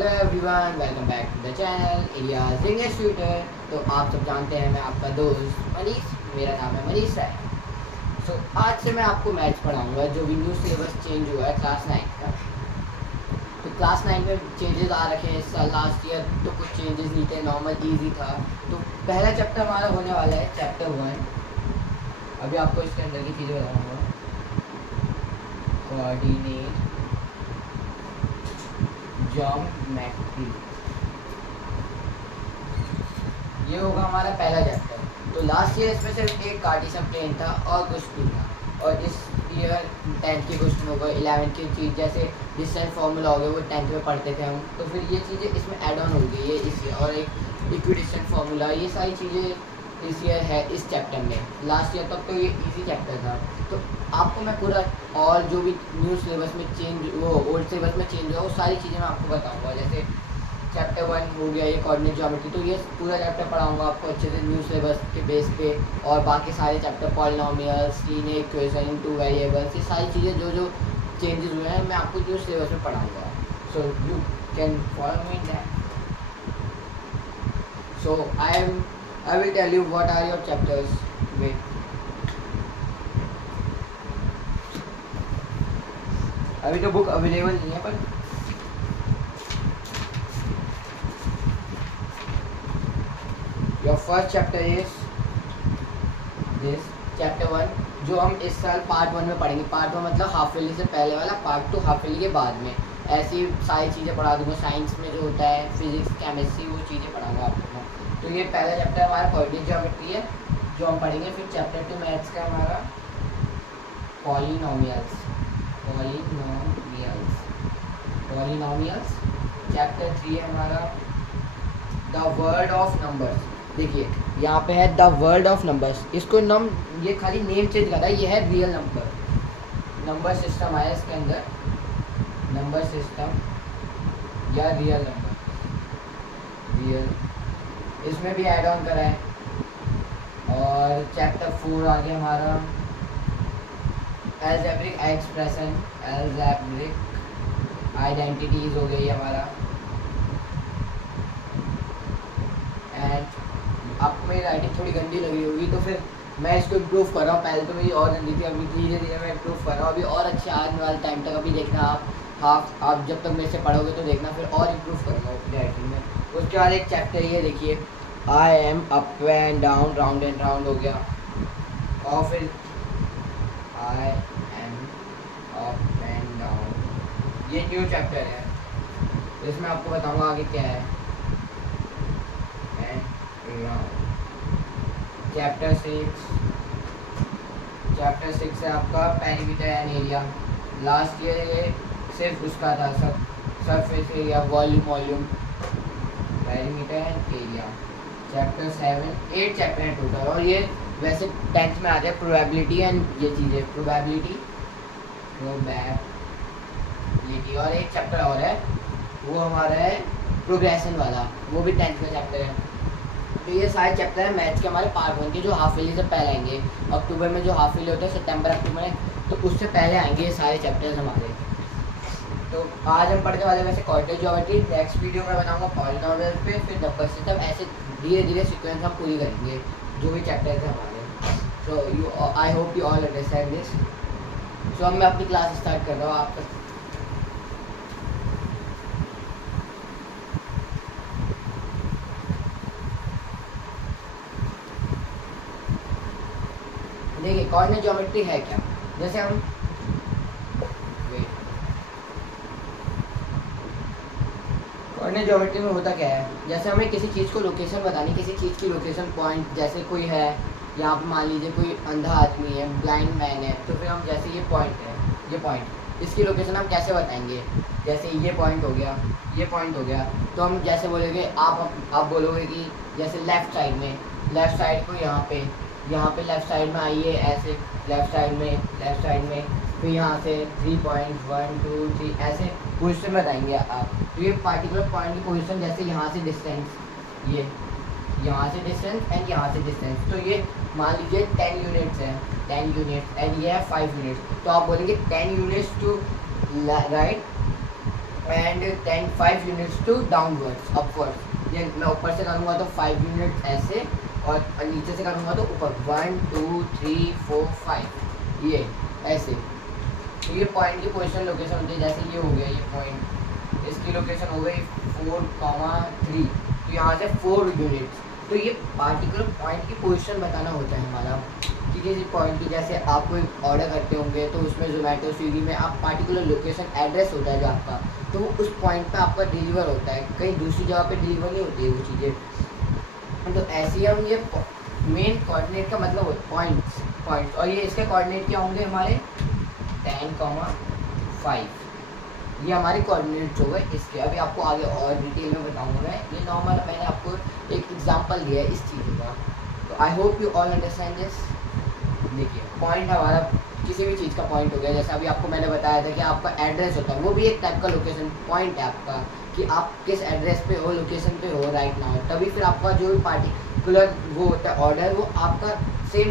Hello everyone, welcome back to the channel Aria's English tutor. तो आप सब जानते हैं मैं आपका दोस्त मनीष, मेरा नाम है मनीष राय। सो आज से मैं आपको मैथ्स पढ़ाऊंगा जो भी न्यू सिलेबस चेंज हुआ है क्लास 9 का। तो क्लास 9 में चेंजेस आ रखे हैं इस साल। लास्ट ईयर तो कुछ चेंजेस नहीं थे, नॉर्मल ईजी था। तो पहला चैप्टर हमारा होने वाला है चैप्टर 1। अभी आपको इसके अंदर की चीज़ें बताऊँगा। कोऑर्डिनेट ज्योमेट्री, ये होगा हमारा पहला चैप्टर। तो लास्ट ईयर इसमें सिर्फ एक कार्टेशियन प्लेन था और कुछ भी था। और इस ईयर 10th के क्वेश्चन हो गए, 11th की चीज़ जैसे डिस्टेंस फार्मूला हो गए, वो 10th में पढ़ते थे हम। तो फिर ये चीज़ें इसमें ऐड ऑन हो गई है इस ईयर। और एक इक्विडिस्टेंस फार्मूला, ये सारी चीज़ें इस ईयर है इस चैप्टर में। लास्ट ईयर तक तो ये इजी चैप्टर था। तो आपको मैं पूरा और जो भी न्यू सिलेबस में चेंज, वो ओल्ड सिलेबस में चेंज हुआ, वो सारी चीज़ें मैं आपको बताऊँगा। जैसे चैप्टर 1 हो गया ये कोऑर्डिनेट ज्योमेट्री, तो ये पूरा चैप्टर पढ़ाऊंगा आपको अच्छे से न्यू सिलेबस के बेस पे। और बाकी सारे chapter polynomials, linear equation, two variables, ये सारी चीज़ें जो जो चेंजेस हुए हैं मैं आपको न्यू सिलेबस में पढ़ाऊंगा। So you can follow me that. So I will tell you what are your chapters. Wait, अभी तो बुक अवेलेबल नहीं है, पर your first chapter is this chapter 1, जो हम इस साल पार्ट 1 में पढ़ेंगे। पार्ट 1 मतलब हाफ ईयरली से पहले वाला, पार्ट 2 हाफ ईयरली के बाद में। ऐसी सारी चीज़ें पढ़ा दूँगा। साइंस में जो होता है, फिजिक्स, केमिस्ट्री, वो चीज़ें पढ़ाऊँगा आपको मैं। तो ये पहला चैप्टर हमारा कोऑर्डिनेट ज्योमेट्री है जो हम पढ़ेंगे। फिर चैप्टर 2 मैथ्स का हमारा पॉलिनोमियल्स। चैप्टर 3 है हमारा द वर्ल्ड ऑफ नंबर्स। देखिए यहाँ पे है द वर्ल्ड ऑफ नंबर्स। इसको ये खाली नेम चेंज कर रहा है, ये है रियल नंबर सिस्टम आया इसके अंदर, नंबर सिस्टम या रियल इसमें भी ऐड ऑन करा है। और चैप्टर 4 आ गया हमारा एल्जेब्रिक एक्सप्रेशन, एल्जेब्रिक आइडेंटिटीज हो गई हमारा। एंड आपको मेरी राइटिंग थोड़ी गंदी लगी होगी, तो फिर मैं इसको इम्प्रूव कर रहा हूँ। पहले तो मेरी और गंदी थी, अभी धीरे धीरे मैं इम्प्रूव कर रहा हूँ। अभी और अच्छे आने वाले टाइम तक अभी देखना आप जब तक मेरे से पढ़ोगे तो देखना, फिर और इम्प्रूव करूँगा अपनी राइटिंग में। उसके बाद एक चैप्टर ये देखिए, I am up and down, round and round हो गया। और फिर I am up and down, ये न्यू चैप्टर है। इसमें आपको बताऊँगा आगे क्या है। चैप्टर 6 है आपका perimeter and area. Last year ये सिर्फ उसका था, surface area, volume, perimeter and area. Chapter 7, 8 chapter हैं टोटल। और ये वैसे 10th में आ जाए प्रोबेबिलिटी एंड ये चीज़ें, प्रोबेबिलिटी। और एक चैप्टर और है, वो हमारा है प्रोग्रेशन वाला, वो भी 10th का चैप्टर है। तो ये सारे चैप्टर हैं मैथ्स के हमारे पार्ट 1 के, जो हाफ ईयरली से पहले आएंगे। अक्टूबर में जो हाफ ईयरली होता है, सितंबर अक्टूबर में, तो उससे पहले आएंगे ये सारे चैप्टर्स हमारे। तो आज हम पढ़ने वाले वैसे कोऑर्डिनेट ज्योमेट्री। नेक्स्ट वीडियो में बनाऊंगा पॉलिनोमियल पे, फिर नंबर सिस्टम। ऐसे धीरे धीरे सीक्वेंस हम पूरी करेंगे जो भी चैप्टर्स हैं हमारे। So I hope you all understand this. सो अब मैं अपनी क्लास स्टार्ट कर रहा हूँ। आप देखिए कोऑर्डिनेट ज्योमेट्री है क्या। जैसे हम कोऑर्डिनेट ज्योमेट्री में होता क्या है, जैसे हमें किसी चीज़ को लोकेशन बतानी, किसी चीज़ की लोकेशन पॉइंट, जैसे कोई है यहाँ पर, मान लीजिए कोई अंधा आदमी है, ब्लाइंड मैन है, तो फिर हम जैसे ये पॉइंट है, ये पॉइंट, इसकी लोकेशन हम कैसे बताएंगे। जैसे ये पॉइंट हो गया, ये पॉइंट हो गया, तो हम जैसे बोलेंगे, आप बोलोगे कि जैसे लेफ़्ट साइड को यहाँ पे लेफ़्ट साइड में आइए, ऐसे लेफ़्ट साइड में, फिर यहाँ से 3 पॉइंट 1 2 3 ऐसे पोजीशन बताएंगे आप। तो ये पार्टिकुलर पॉइंट की पोजीशन, जैसे यहाँ से डिस्टेंस, ये यहाँ से डिस्टेंस एंड यहाँ से डिस्टेंस, तो ये मान लीजिए 10 यूनिट्स है, 10 यूनिट्स एंड ये है 5 यूनिट्स। तो आप बोलेंगे 10 units to right and then 5 units to downwards upwards. ये मैं ऊपर से करूँगा तो 5 यूनिट ऐसे, और नीचे से करूँगा तो ऊपर 1 2 3 4 5 ये ऐसे। तो ये पॉइंट की पोजीशन लोकेशन होती है, जैसे ये हो गया ये पॉइंट, इसकी लोकेशन हो गई 4,3, तो यहाँ से 4 यूनिट्स। तो ये पार्टिकुलर पॉइंट की पोजीशन बताना होता है हमारा कि किसी पॉइंट की, जैसे आप कोई ऑर्डर करते होंगे तो उसमें जोमेटो स्विगी में आप पार्टिकुलर लोकेशन एड्रेस होता है जो आपका, तो वो उस पॉइंट पे आपका डिलीवर होता है, कहीं दूसरी जगह पे डिलीवर नहीं होती है वो चीज़ें। तो ऐसे ही हम ये मेन कोऑर्डिनेट का मतलब पॉइंट्स, और ये इसके कोऑर्डिनेट क्या होंगे हमारे 10,5, ये हमारे कोऑर्डिनेट्स हो गए इसके। अभी आपको आगे और डिटेल में बताऊंगा मैं, ये नॉर्मल मैंने आपको एक एग्जांपल दिया है इस चीज़ का। तो I hope you all understand this. देखिए पॉइंट हमारा किसी भी चीज़ का पॉइंट हो गया, जैसे अभी आपको मैंने बताया था कि आपका एड्रेस होता है, वो भी एक टाइप का लोकेशन पॉइंट है आपका, कि आप किस एड्रेस पे हो, लोकेशन पे हो राइट नाउ, तभी फिर आपका जो भी पार्टिकुलर वो होता है ऑर्डर, वो आपका सेम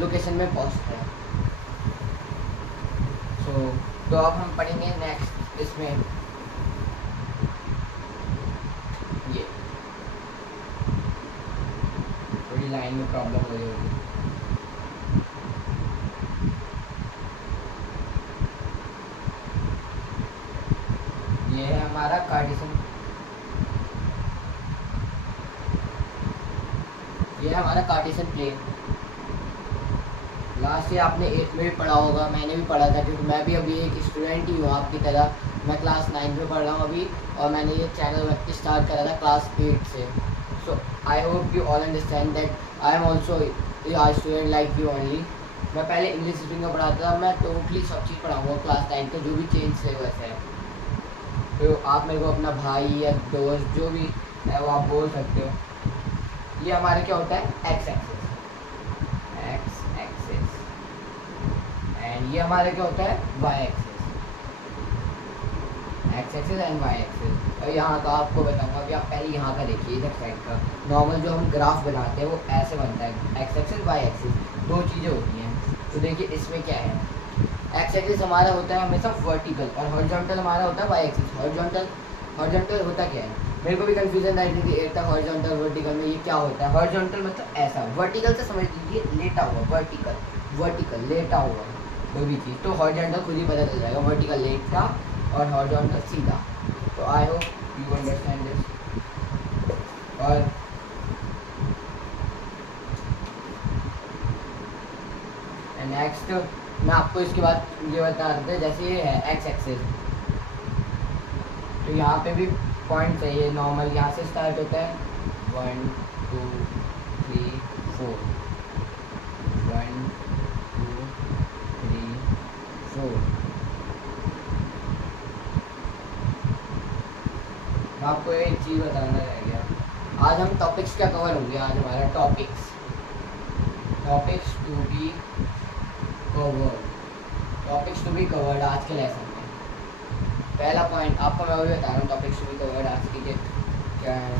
लोकेशन में पहुँचता है। तो अब हम पढ़ेंगे नेक्स्ट इसमें ये थोड़ी लाइन में प्रॉब्लम हो रही होगी। ये है हमारा कार्टेशियन, ये है हमारा कार्टेशियन प्लेन। लास्ट ईयर आपने 8th में भी पढ़ा होगा, मैंने भी पढ़ा था, क्योंकि मैं भी अभी एक स्टूडेंट ही हूँ आपकी तरह। मैं क्लास 9 में पढ़ रहा हूँ अभी, और मैंने ये चैनल स्टार्ट करा था क्लास 8 से। So I hope you all understand that I am also student like you only. मैं पहले इंग्लिश स्पीकिंग का पढ़ाता था, मैं टोटली सब चीज़ पढ़ाऊँगा क्लास 9 का, जो भी चेंज सिलेबस है। तो आप मेरे को अपना भाई या दोस्त जो भी है वो आप बोल सकते हो। ये हमारे क्या होता है एक्स एक्सिस, एंड ये हमारे क्या होता है Y axis, X axis and Y axis. और यहाँ का आपको बताऊंगा, अभी आप पहले यहाँ का देखिए, इधर साइड का नॉर्मल जो हम ग्राफ बनाते हैं वो ऐसे बनता है, एक्स एक्सिस वाई एक्सिस, दो चीज़ें होती हैं। तो देखिए इसमें क्या है, एक्स एक्सिस हमारा होता है हमेशा वर्टिकल, और हॉरिजॉन्टल हमारा होता है वाई एक्सिस। हॉरिजॉन्टल होता क्या है, मेरे को भी कंफ्यूजन रहती थी एट तक, हॉरिजॉन्टल वर्टिकल में ये क्या होता है। हॉरिजॉन्टल मतलब ऐसा, वर्टिकल से समझ लीजिए लेटा हुआ, वर्टिकल लेटा हुआ कोई भी चीज़, तो हॉरिजॉन्टल खुद ही पता चल जाएगा, वर्टिकल लेटा और हॉरिजॉन्टल सीधा। तो I hope you understand this. और नेक्स्ट मैं आपको इसके बाद ये बता रहा था, जैसे ये है एक्स एक्सिस, तो यहाँ पे भी पॉइंट चाहिए नॉर्मल, यहाँ से स्टार्ट होता है 1 2 3 4, 1 2 3 4। मैं आपको एक चीज़ बताना रह गया, आज हम टॉपिक्स क्या कवर होंगे, आज हमारा टॉपिक्स टू बी कवर्ड आज के लेसन में। पहला पॉइंट आपको मैं वही बता रहा हूँ, टॉपिक्स टू बी कवर्ड आज की क्या है,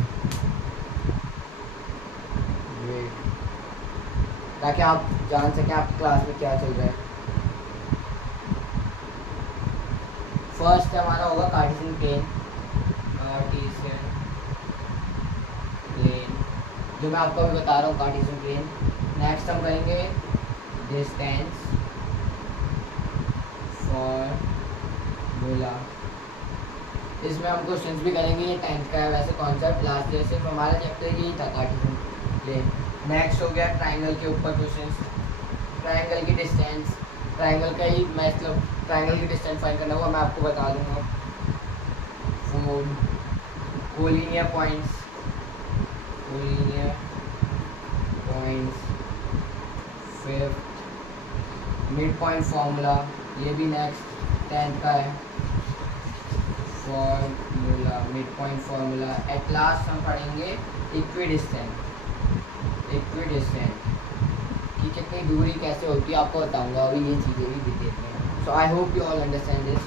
ताकि आप जान सकें आपकी क्लास में क्या चल रहा है। फर्स्ट हमारा होगा कार्टेशियन प्लेन, जो मैं आपको अभी बता रहा हूँ कार्टेशियन प्लेन। नेक्स्ट हम करेंगे डिस्टेंस फॉर्मूला, इसमें हम क्वेश्चंस भी करेंगे, ये 10th का है वैसे कॉन्सेप्ट, लास्ट ईयर सिर्फ हमारा चैप्टर यही था कार्टेशियन प्लेन। नेक्स्ट हो गया ट्राइंगल के ऊपर क्वेश्चंस, ट्राइंगल की डिस्टेंस, ट्राइंगल का ही मतलब ट्राइंगल की डिस्टेंस फाइंड करना होगा, मैं आपको बता दूंगा। Collinear points, fifth mid point formula, ये भी नेक्स्ट 10th का है formula, mid point formula. At last हम पढ़ेंगे इक्विडिस्टेंट कि कितनी दूरी कैसे होती है आपको बताऊंगा, अभी ये चीज़ें भी डिटेल में। So I hope you all understand this.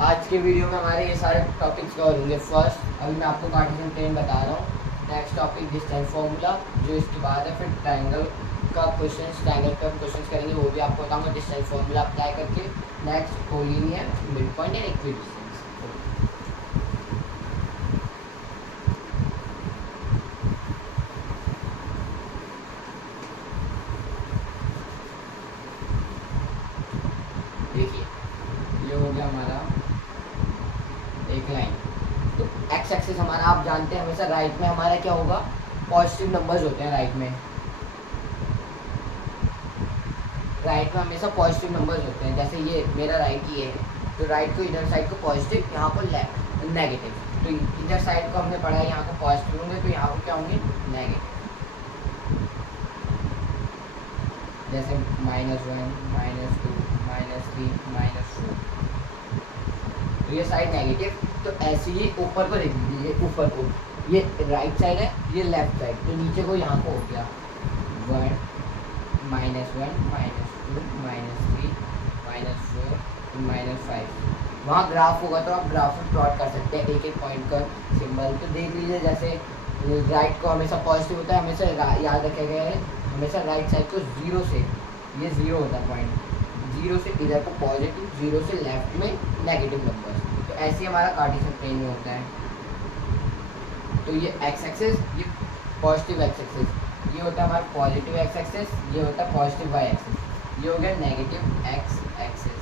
आज के वीडियो में हमारे ये सारे टॉपिक्स कवर होंगे। फर्स्ट अभी मैं आपको कार्टेशियन प्लेन बता रहा हूँ, नेक्स्ट टॉपिक डिस्टेंस फार्मूला, जो इसके बाद है, फिर ट्राइंगल का क्वेश्चंस, ट्राइंगल पे हम क्वेश्चंस करेंगे, वो भी आपको बताऊंगा डिस्टेंस फार्मूला अप्लाई करके। Next collinear, mid point and equidistance. X axis हमारा आप जानते हैं हमेशा राइट में हमारा क्या होगा, पॉजिटिव नंबर्स होते हैं राइट में। राइट में हमेशा पॉजिटिव नंबर्स होते हैं। जैसे ये मेरा राइट ये है, तो राइट को इधर साइड को पॉजिटिव, यहाँ पर नेगेटिव। तो इधर साइड को हमने पढ़ा है यहाँ को पॉजिटिव होंगे, तो यहाँ को क्या होंगे, नेगेटिव। जैसे -1 -2 -3 -4, तो ये साइड नेगेटिव। तो ऐसे ही ऊपर को देख लीजिए, ऊपर को ये राइट साइड है, ये लेफ्ट साइड, तो नीचे को यहाँ को हो गया 1 -1 -2 -3 -4 -5। वहाँ ग्राफ होगा तो आप ग्राफ में प्लॉट कर सकते हैं एक एक पॉइंट का सिंबल। तो देख लीजिए जैसे राइट को हमेशा पॉजिटिव होता है, हमेशा याद रखा गया है, हमेशा राइट साइड को 0 से, ये 0 होता है पॉइंट, 0 से इधर को पॉजिटिव, 0 से लेफ्ट में नेगेटिव नंबर। तो ऐसे हमारा कार्टेशियन प्लेन में होता है। तो ये एक्स एक्सिस, ये पॉजिटिव एक्स एक्सिस, ये होता है हमारा पॉजिटिव एक्स एक्सिस, ये होता है पॉजिटिव वाई एक्सिस। ये हो गया नेगेटिव एक्स एक्सिस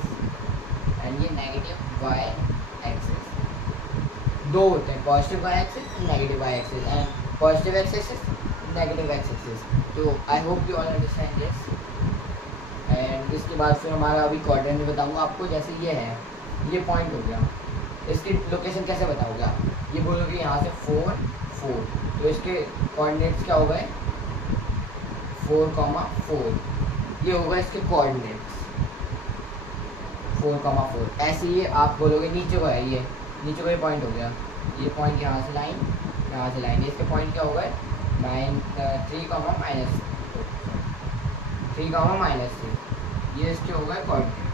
एंड ये नेगेटिव वाई एक्सिस। दो होते हैं, positive Y axis, negative Y axis, and positive X axis, negative X axis. तो I hope you all understand this. And इसके बाद फिर हमारा अभी क्वाड्रेंट में बताऊंगा आपको। जैसे ये है, ये पॉइंट हो गया, इसकी लोकेशन कैसे बताओगे आप, ये बोलोगे यहाँ से 4 4, तो इसके कोऑर्डिनेट्स क्या हो गए 4,4, ये होगा इसके कोऑर्डिनेट्स 4,4। ऐसे ही आप बोलोगे नीचे को है, ये नीचे को ये पॉइंट हो गया, ये पॉइंट यहाँ से लाइन, यहाँ से लाइन, इसके पॉइंट क्या हो गए 3,-3, ये इसके हो गए कोऑर्डिनेट्स।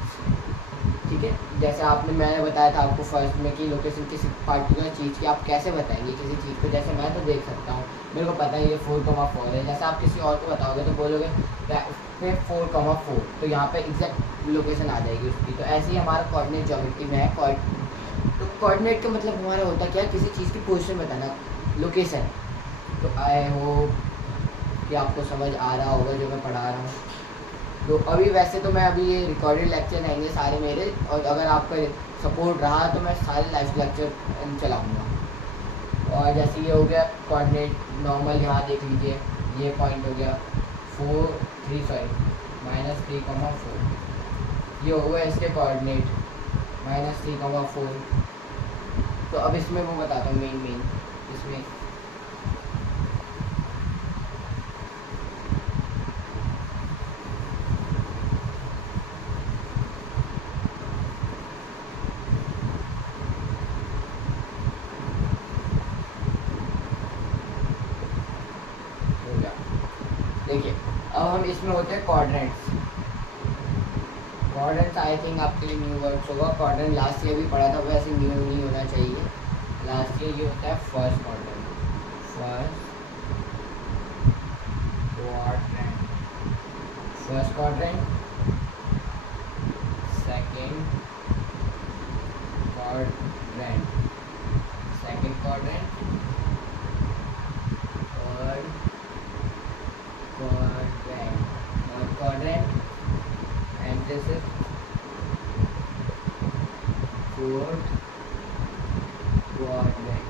ठीक है, जैसे मैंने बताया था आपको फर्स्ट में कि लोकेशन किसी पार्टिकुलर चीज़ की आप कैसे बताएंगे किसी चीज़ को। जैसे मैं तो देख सकता हूँ, मेरे को पता है ये 4,4 है, जैसे आप किसी और को बताओगे तो बोलोगे फिर 4,4, तो यहाँ पे एग्जैक्ट लोकेशन आ जाएगी उसकी। तो ऐसे ही हमारा कोऑर्डिनेट ज्योमेट्री में है। तो कोऑर्डिनेट का मतलब हमारा होता क्या है, किसी चीज़ की पोजीशन बताना, लोकेशन। तो आई होप कि आपको समझ आ रहा होगा जो मैं पढ़ा रहा हूँ। तो अभी वैसे तो मैं अभी ये रिकॉर्डेड लेक्चर रहेंगे सारे मेरे, और अगर आपका सपोर्ट रहा तो मैं सारे लाइव लेक्चर चलाऊँगा। और जैसे ये हो गया कोऑर्डिनेट नॉर्मल, यहाँ देख लीजिए ये पॉइंट हो गया -3,4, ये हो गया इसके कोऑर्डिनेट -3,4। तो अब इसमें वो बताता हूँ मेन इसमें देखिए, अब हम इसमें होते हैं क्वाड्रेंट्स। क्वाड्रेंट्स आई थिंक आपके लिए न्यू वर्ड्स होगा। क्वाड्रेंट लास्ट ईयर भी पढ़ा था, वैसे न्यू नहीं होना चाहिए। लास्ट ईयर ये होता है first quadrant, first quadrant, second quadrant, third quadrant, and this is fourth quadrant।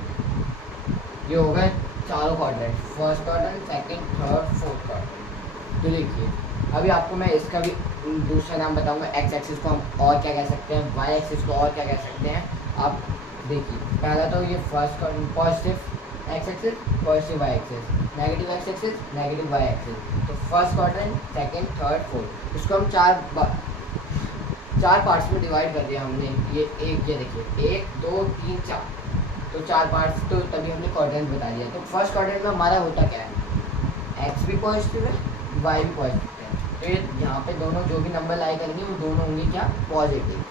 ये हो गए चारों quadrant, first quadrant, second, third, fourth quadrant. तो देखिए अभी आपको मैं इसका भी दूसरा नाम बताऊंगा। एक्स एक्सिस को हम और क्या कह सकते हैं, वाई एक्सिस को और क्या कह सकते हैं। आप देखिए, पहला तो ये first positive X axis, positive Y axis, negative X axis, negative Y axis. तो first quadrant, second, third, fourth, इसको हम चार पार्ट्स में डिवाइड कर दिया हमने। ये देखिए 1 2 3 4, तो 4 पार्ट्स, तो तभी हमने क्वाड्रेंट बता दिया। तो फर्स्ट क्वाड्रेंट में हमारा होता क्या है, एक्स भी पॉजिटिव है, वाई भी पॉजिटिव है। तो ये यहाँ पे दोनों जो भी नंबर लाई करेंगे वो दोनों होंगे क्या, पॉजिटिव।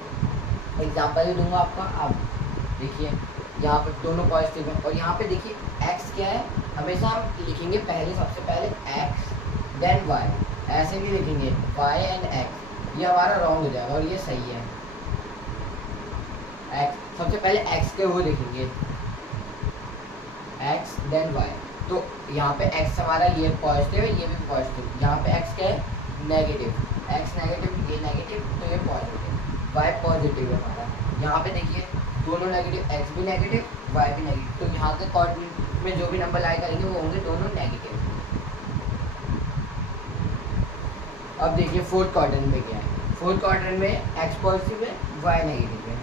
एग्जाम्पल ही दूंगा आपका, आप देखिए यहाँ पर दोनों पॉजिटिव है। और यहाँ पे देखिए एक्स क्या है, हमेशा हम लिखेंगे सबसे पहले एक्स देन वाई, ऐसे भी लिखेंगे वाई एंड एक्स, ये हमारा रॉन्ग हो जाएगा और ये सही है। एक्स सबसे पहले एक्स के वो लिखेंगे, एक्स देन वाई। तो यहाँ पे एक्स हमारा ये पॉजिटिव है, ये भी पॉजिटिव। यहाँ पे एक्स क्या है, नेगेटिव, एक्स नेगेटिव, ये नेगेटिव, तो ये पॉजिटिव, वाई पॉजिटिव है हमारा। यहाँ पे देखिए दोनों नेगेटिव, एक्स भी नेगेटिव, वाई भी नेगेटिव, तो यहाँ के कोऑर्डिनेट में जो भी नंबर लाई करेंगे वो होंगे दोनों नेगेटिव। अब देखिए फोर्थ क्वाड्रेंट में क्या है। फोर्थ क्वाड्रेंट में एक्स पॉजिटिव है, वाई नेगेटिव है,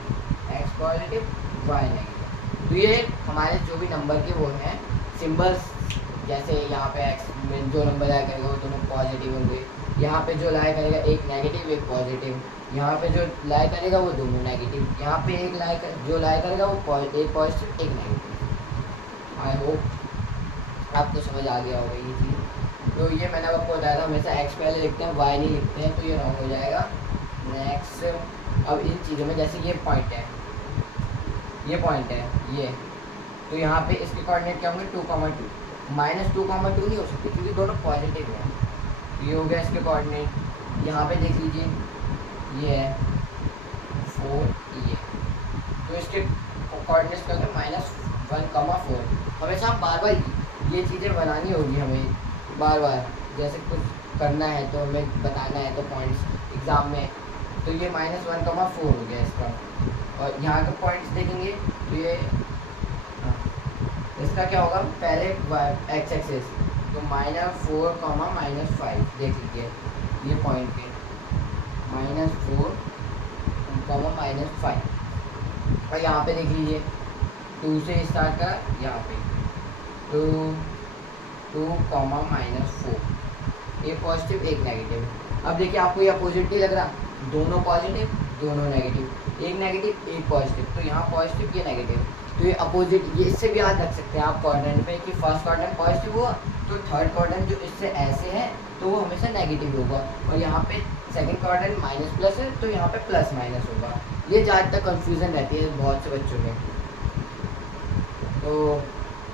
एक्स पॉजिटिव, वाई नेगेटिव। तो ये हमारे जो भी नंबर के वो हैं सिंबल्स, जैसे यहाँ पे एक्स में जो नंबर लाया करेगा वो दोनों पॉजिटिव होंगे, यहाँ पे जो लाया करेगा एक नेगेटिव एक पॉजिटिव, यहाँ पे जो लाया करेगा वो दोनों नेगेटिव, यहाँ पे एक जो लाया करेगा वो एक पॉजिटिव एक नेगेटिव। आई होप आपको समझ आ गया होगा ये चीज़। तो ये मैंने आपको बताया था, हमेशा एक्स पहले लिखते हैं वाई नहीं लिखते हैं, तो ये रॉन्ग हो जाएगा। नेक्स्ट, अब इन चीज़ों में जैसे ये पॉइंट है, ये पॉइंट है ये, तो यहाँ पे इसके कोऑर्डिनेट क्या होंगे 2,2, -2,2 नहीं हो सकते क्योंकि दोनों पॉजिटिव हैं। ये हो गया इसके कोऑर्डिनेट। यहाँ पे देख लीजिए ये है 4 ये, तो इसके कोऑर्डिनेट्स क्या होंगे -1,4। हमेशा बार बार ये चीज़ें बनानी होगी हमें, बार बार जैसे कुछ करना है तो हमें बताना है तो पॉइंट्स एग्ज़ाम में। तो ये -1,4 हो गया इसका, और यहाँ के पॉइंट्स देखेंगे तो ये इसका क्या होगा, पहले एक्स एक्सिस तो -4, -5 देख लीजिए ये पॉइंट के -4, -5, और यहाँ पे देख लीजिए 2 से स्टार्ट करा, यहाँ पे 2, 2, -4, एक पॉजिटिव एक नेगेटिव। अब देखिए आपको ये अपोजिट नहीं लग रहा, दोनों पॉजिटिव दोनों नेगेटिव, एक नेगेटिव एक पॉजिटिव, तो यहाँ पॉजिटिव ये नेगेटिव, तो ये अपोजिट, ये इससे भी याद रख सकते हैं आप क्वाड्रेंट पे कि फर्स्ट क्वाड्रेंट पॉजिटिव हुआ तो थर्ड क्वाड्रेंट जो इससे ऐसे है तो वो हमेशा नेगेटिव होगा, और यहाँ पे सेकंड क्वाड्रेंट माइनस प्लस है तो यहाँ पे प्लस माइनस होगा। ये ज़्यादातर कंफ्यूजन रहती है बहुत से बच्चों में। तो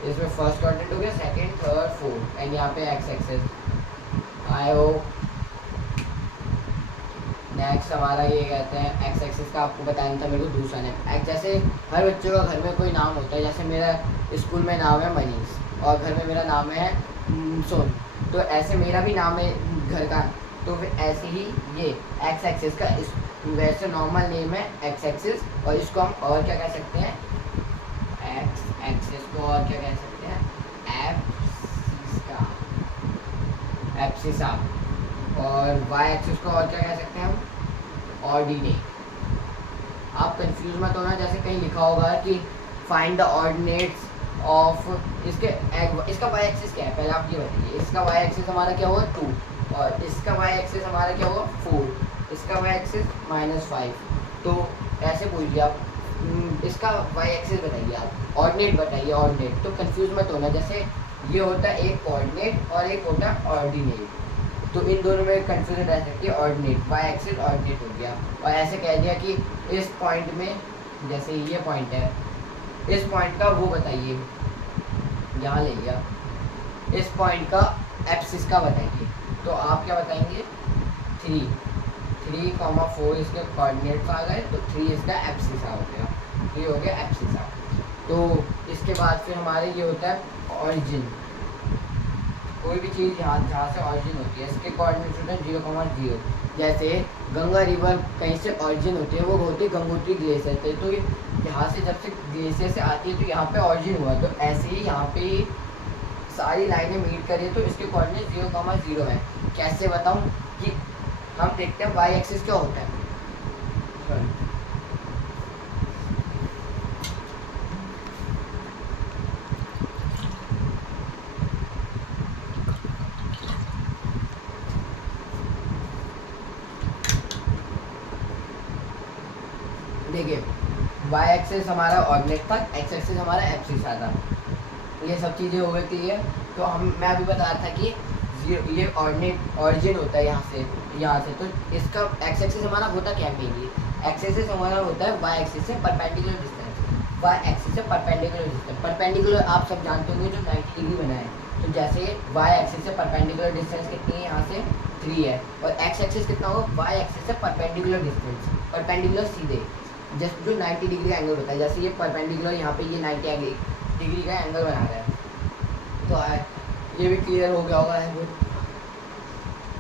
इसमें फर्स्ट क्वाड्रेंट हो गया, सेकंड थर्ड फोर्थ, एंड यहाँ पे x axis. I hope next हमारा ये कहते हैं एक्स एक्सिस का आपको बताना था मेरे को दूसरा नेम। जैसे हर बच्चों का घर में कोई नाम होता है, जैसे मेरा स्कूल में नाम है मनीष और घर में मेरा नाम है सोन, तो ऐसे मेरा भी नाम है घर का, तो फिर ऐसे ही ये एक्स एक्सिस का इस वैसे नॉर्मल नेम है एक्स एक्सिस, और इसको हम और क्या कह सकते हैं, एक्स एक्सिस को और क्या कह सकते हैं, एप्सिसा, और वाई एक्सिस को और क्या कह सकते हैं हम, ऑर्डिनेट। आप कंफ्यूज मत होना, जैसे कहीं लिखा होगा कि फाइंड द ऑर्डिनेट्स ऑफ इसका वाई एक्सिस क्या है, पहले आप ये बताइए। इसका वाई एक्सिस हमारा क्या होगा 2, और इसका वाई एक्सिस हमारा क्या होगा 4, इसका वाई एक्सिस -5, तो ऐसे बोलिए आप इसका वाई एक्सिस बताइए, आप ऑर्डिनेट बताइए ऑर्डिनेट, तो कंफ्यूज मत होना। जैसे ये होता है एक कोऑर्डिनेट और एक होता है ऑर्डिनेट, तो इन दोनों में कंफ्यूजन रह सकती है, ऑर्डिनेट वाई एक्सिस ऑर्डिनेट हो गया। और ऐसे कह दिया कि इस पॉइंट में, जैसे ये पॉइंट है, इस पॉइंट का वो बताइए, यहाँ ले लिया, इस पॉइंट का एप्सिस का बताइए, तो आप क्या बताएंगे 3, 3,4 इसके कोऑर्डिनेट्स आ गए, तो 3 इसका एप्सिस हो गया, ये हो गया एप्सिस। तो इसके बाद फिर हमारे ये होता है ऑरिजिन, कोई भी चीज़ जहाँ से ऑरिजिन होती है इसके कोऑर्डिनेट्स होते हैं 0,0। जैसे गंगा रिवर कहीं से ऑरिजिन होती है, वो होती है गंगोत्री ग्लेशियर से, तो यहाँ से जब से ग्लेशियर से आती है तो यहाँ पे ऑरिजिन हुआ, तो ऐसे ही यहाँ पे सारी लाइनें मीट करिए तो इसके कोऑर्डिनेट 0,0 है। कैसे बताऊँ कि हम देखते हैं वाई एक्सिस क्या होता है। देखिए वाई एक्सिस हमारा ऑर्डिनेट था, एक्स एक्सिस हमारा एप्सिस था, ये सब चीज़ें हो गई है। तो मैं अभी बता रहा था कि ये ऑर्डिनेट ऑरिजिन होता है यहाँ से, तो इसका एक्स एक्सिस हमारा होता क्या है, मेनली एक्स एक्सिस हमारा होता है वाई एक्सिस से परपेंडिकुलर डिस्टेंस, वाई एक्सिस से परपेंडिकुलर डिस्टेंस। परपेंडिकुलर आप सब जानते होंगे जो 90 डिग्री बना है, तो जैसे वाई एक्सिस से परपेंडिकुलर डिस्टेंस कितनी है, यहाँ से 3 है, और एक्स एक्सिस कितना होगा, वाई एक्सिस से परपेंडिकुलर डिस्टेंस, परपेंडिकुलर सीधे जस्ट जो 90 डिग्री का एंगल होता है, जैसे ये परपेंडिकुलर यहाँ पे ये 90 डिग्री का एंगल बना रहा है। तो ये भी क्लियर हो गया होगा,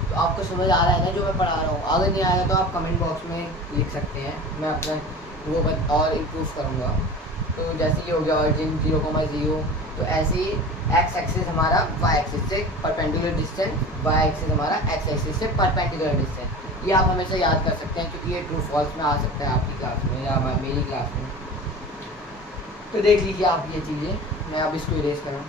तो आपको समझ आ रहा है ना जो मैं पढ़ा रहा हूँ। अगर नहीं आया तो आप कमेंट बॉक्स में लिख सकते हैं, मैं अपना वो और इम्प्रूव करूँगा। तो जैसे ये हो गया ऑरिजिन 0,0, तो ऐसे ही एक्स एक्सिस हमारा वाई एक्सिस से परपेंडिकुलर डिस्टेंस, वाई एक्सिस हमारा एक्स एक्सिस से परपेंडिकुलर डिस्टेंस। ये आप हमेशा याद कर सकते हैं क्योंकि ये ट्रू फॉल्स में आ सकता है आपकी क्लास में या मेरी क्लास में। तो देख लीजिए आप ये चीज़ें, मैं अब इसको इरेज करूँ।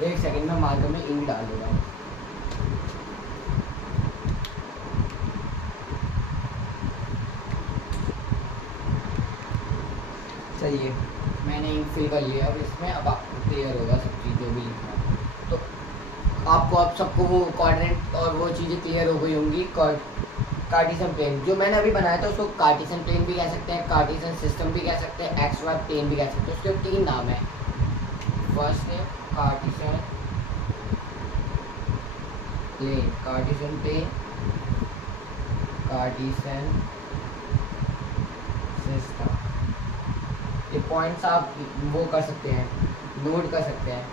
एक सेकंड में मार्कर में इंक डाल दूँगा। सही है, मैंने इंक फिल कर लिया। अब इसमें अब आपको क्लियर होगा सब चीज़ जो भी लिखना है। तो आपको अब सबको वो कोऑर्डिनेट और वो चीज़ें क्लियर हो गई होंगी। कार्टेशियन प्लेन जो मैंने अभी बनाया था उसको कार्टेशियन प्लेन भी कह सकते हैं, कार्टेशियन सिस्टम भी कह सकते हैं, एक्स वाई प्लेन भी कह सकते हैं। उसके 3 नाम है। फर्स्ट है Cartesian plane, Cartesian plane, Cartesian system. ये पॉइंट्स आप वो कर सकते हैं, नोट कर सकते हैं।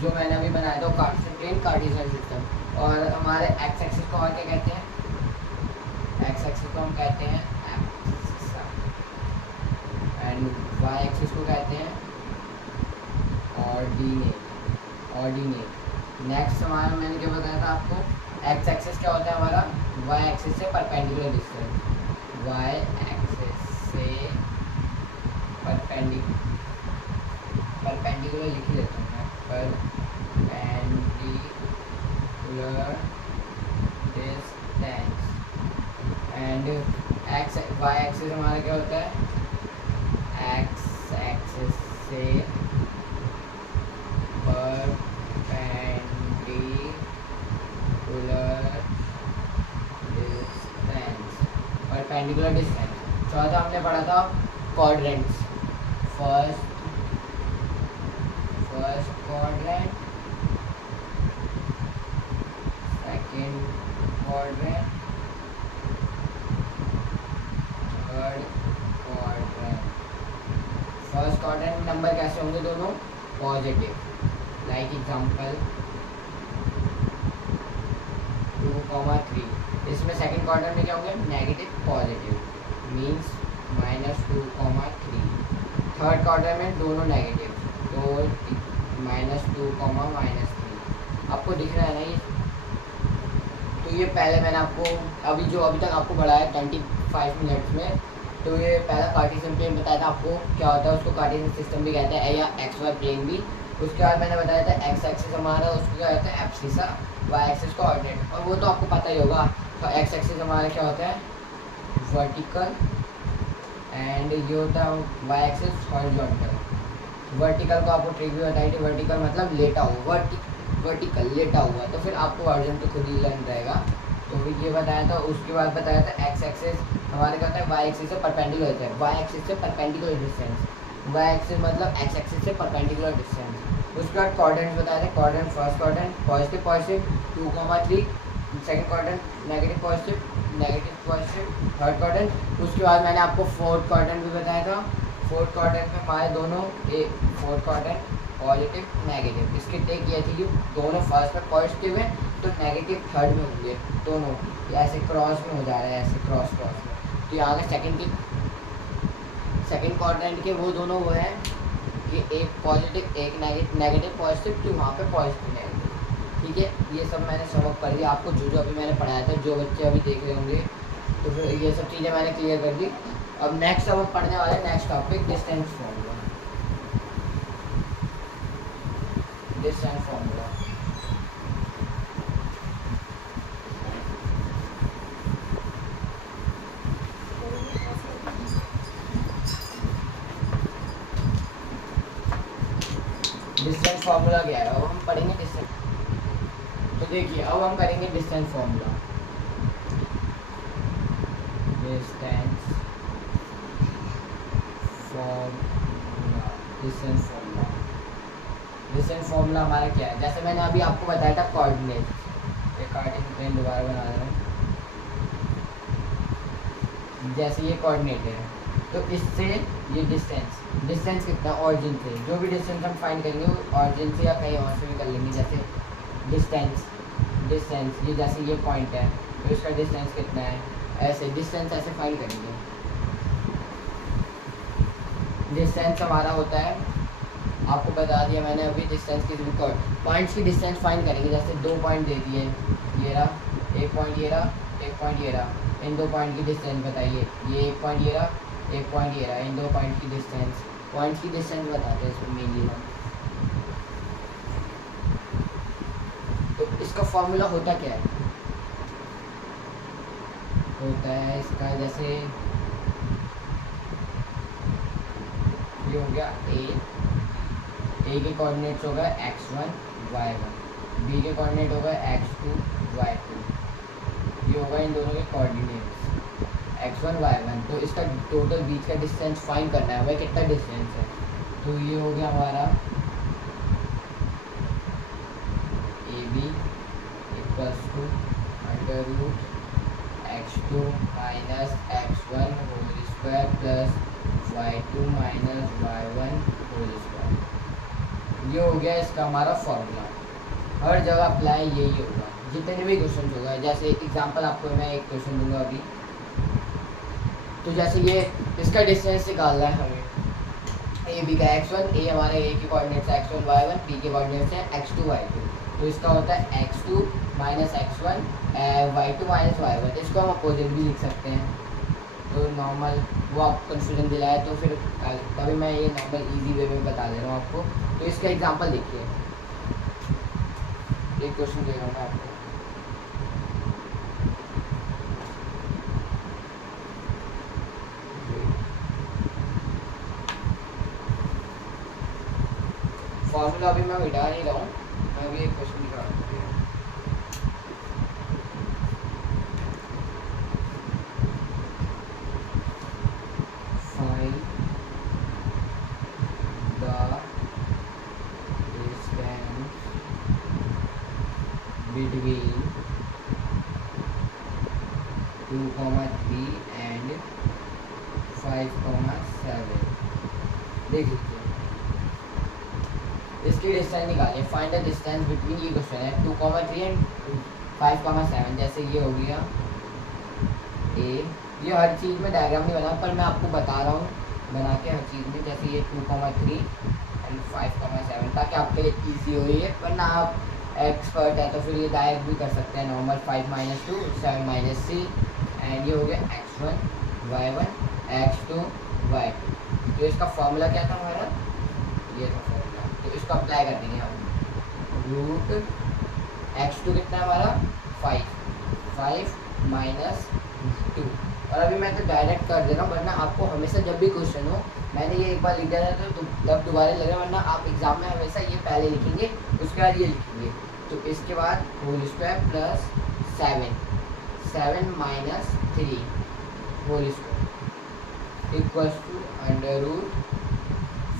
जो मैंने अभी बनाया था कार्टेशियन प्लेन, कार्टेशियन सिस्टम। और हमारे एक्स एक्सिस को और क्या कहते हैं? एक्स एक्सिस को हम कहते हैं एक्सिस, एंड वाई एक्सिस को कहते हैं ऑर्डिनेट। ऑर्डिनेट। नेक्स्ट हमारा मैंने क्या बताया था आपको, एक्स एक्सिस क्या होता है हमारा? वाई एक्सिस से परपेंडिकुलर डिस्टेंस। वाई एक्सिस से परपेंडिकुलर लिख ही लेता हूँ मैं, perpendicular distance. And X Y axis हमारा क्या होता है? एक्स एक्सिस से परपेंडिकुलर डिस्टेंस। Perpendicular distance. चौथा हमने पढ़ा था quadrants. First quadrant, second quadrant, third quadrant. First quadrant में नंबर कैसे होंगे? दोनों पॉजिटिव। Like example 2,3। इसमें सेकंड क्वाड्रेंट में क्या होंगे? Negative positive, means -2,3। Third quadrant में दोनों नेगेटिव, तो -2,-3। आपको दिख रहा है ना ये? तो ये पहले मैंने आपको अभी तक आपको बढ़ाया 25 मिनट्स में। तो ये पहला कार्टेशियन प्लेन बताया था आपको क्या होता है, उसको कार्टेशियन सिस्टम भी कहते हैं या एक्स वाई प्लेन भी। उसके बाद मैंने बताया था एक्स एक्सिस हमारा उसको क्या कहते हैं? एब्सिसा। वाई एक्सिस को ऑर्डिनेट, और वो तो आपको पता ही होगा। तो एक्स एक्सिस हमारा क्या होता है? वर्टिकल, एंड ये होता है वाई एक्सिस हॉरिजॉन्टल। वर्टिकल को आपको ट्रिक भी बताई थी, वर्टिकल मतलब लेटा हुआ, वर्टिकल लेटा हुआ। तो फिर आपको हॉरिजॉन्टल खुद ही लर्न रहेगा। तो ये बताया था। उसके बाद बताया था एक्स एक्सिस हमारे क्या होता है? वाई एक्सिस से परपेंडिकुलर होता है। वाई एक्सिस से परपेंडिकुलर डिस्टेंस, वाई एक्सिस मतलब एक्स एक्सिस से परपेंडिकुलर डिस्टेंस। उसके बाद क्वाड्रेंट बताया था। Quadrant, first quadrant positive positive 2,3, second quadrant negative positive, negative positive, third quadrant. उसके बाद मैंने आपको फोर्थ क्वाड्रेंट भी बताया था। फोर्थ क्वाड्रेंट में हमारे दोनों फोर्थ क्वाड्रेंट पॉजिटिव नेगेटिव। इसकी टेक ये थी कि दोनों फर्स्ट में पॉजिटिव है तो नेगेटिव थर्ड में होंगे दोनों। ये ऐसे क्रॉस में हो जा रहा है, ऐसे क्रॉस में। तो यहाँ का सेकंड क्वाड्रेंट के वो दोनों वो हैं कि एक पॉजिटिव एक नेगेटिव पॉजिटिव, तो वहाँ पे पॉजिटिव नेगेटिव। ठीक है, ये सब मैंने सबक कर दिया आपको, जो अभी मैंने पढ़ाया था। जो बच्चे अभी देख रहे होंगे तो फिर ये सब चीज़ें मैंने क्लियर कर दी। अब नेक्स्ट सबक पढ़ने वाले, next topic distance formula. Distance formula distance formula क्या है? अब हम पढ़ेंगे डिस्टेंस। तो देखिए अब हम करेंगे distance formula. Distance formula, distance formula हमारा क्या है? जैसे मैंने अभी आपको बताया था कोऑर्डिनेट, कार्टेशियन प्लेन दोबारा बना रहा हूँ। जैसे ये कोऑर्डिनेट है तो इससे ये डिस्टेंस कितना ऑरिजिन से, जो भी डिस्टेंस हम फाइंड करेंगे वो ऑरिजिन से या कहीं और से भी कर लेंगे। जैसे डिस्टेंस ये जैसे ये पॉइंट है तो इसका डिस्टेंस कितना है, ऐसे डिस्टेंस ऐसे फाइंड करेंगे। डिस्टेंस हमारा होता है, आपको बता दिया मैंने अभी, डिस्टेंस की पॉइंट्स की डिस्टेंस फाइंड करेंगे। जैसे 2 पॉइंट दे दिए, ये रहा, एक पॉइंट ये रहा, एक पॉइंट ये रहा, इन 2 पॉइंट की डिस्टेंस बताइए। ये एक पॉइंट ये रहा, एक पॉइंट ये रहा, इन 2 पॉइंट की डिस्टेंस, पॉइंट्स की डिस्टेंस बताते हैं इसमें मेनली हम। तो इसका फॉर्मूला होता क्या है, होता है इसका जैसे ये हो गया ए के कोऑर्डिनेट्स होगा x1 y1, बी के कोऑर्डिनेट होगा x2 y2, ये होगा इन दोनों के कोऑर्डिनेट्स x1 y1। तो इसका टोटल बीच का डिस्टेंस फाइंड करना है, वह कितना डिस्टेंस है। तो ये हो गया हमारा A B equals to √x2 minus x1 whole square plus y2 minus y1 whole square. ये हो गया इसका हमारा फॉर्मूला। हर जगह अप्लाई यही होगा जितने भी क्वेश्चन होगा। जैसे एग्जांपल आपको मैं एक क्वेश्चन दूंगा अभी, तो जैसे ये इसका डिस्टेंस निकालना है हमें ए बी का x1, ए हमारे ए के कोऑर्डिनेट्स है x1 y1, बी के कोऑर्डिनेट्स है x2 y2। तो इसका होता है x2 minus x1 y2 minus y1। इसको हम अपोजिट भी लिख सकते हैं। तो नॉर्मल वो आपको कन्फ्यूजन दिलाया तो फिर तभी मैं ये नॉर्मल इजी वे में बता दे रहा हूँ आपको। तो इसका एग्जांपल देखिए, एक क्वेश्चन दे रहा हूँ मैं आपको। फॉर्मूला अभी मैं मिटा नहीं रहा हूँ, मैं अभी एक क्वेश्चन दिखा रहा हूँ। Find the distance between 2,3 and 5,7। देख लीजिए इसकी डिस्टेंस निकालिए। फाइंड द डिस्टेंस बिटवीन, ये क्वेश्चन है 2,3 एंड 5,7। जैसे ये हो गया ए, ये हर चीज़ में डायग्राम नहीं बना पर मैं आपको बता रहा हूँ बना के हर चीज़ में। जैसे ये 2,3 एंड 5,7 ताकि आपके लिए ईजी हो ये, वरना आप एक्सपर्ट है तो फिर ये डायरेक्ट भी कर सकते हैं नॉर्मल। 5 - 2 7 - 3 एंड ये हो गया x1 y1 x2 y2। तो इसका फॉर्मूला क्या था हमारा, ये था फॉर्मूला। तो इसको अप्लाई कर देंगे हम। √x2 कितना है हमारा 5 माइनस 2। और अभी मैं तो डायरेक्ट कर दे रहा हूँ, वरना आपको हमेशा जब भी क्वेश्चन हो, मैंने ये एक बार लिख दिया था तो तब दोबारा लग रहा है, वरना आप एग्जाम में हमेशा ये पहले लिखेंगे उसके बाद ये लिखेंगे। तो इसके बाद whole square plus 7 minus 3 whole square equals to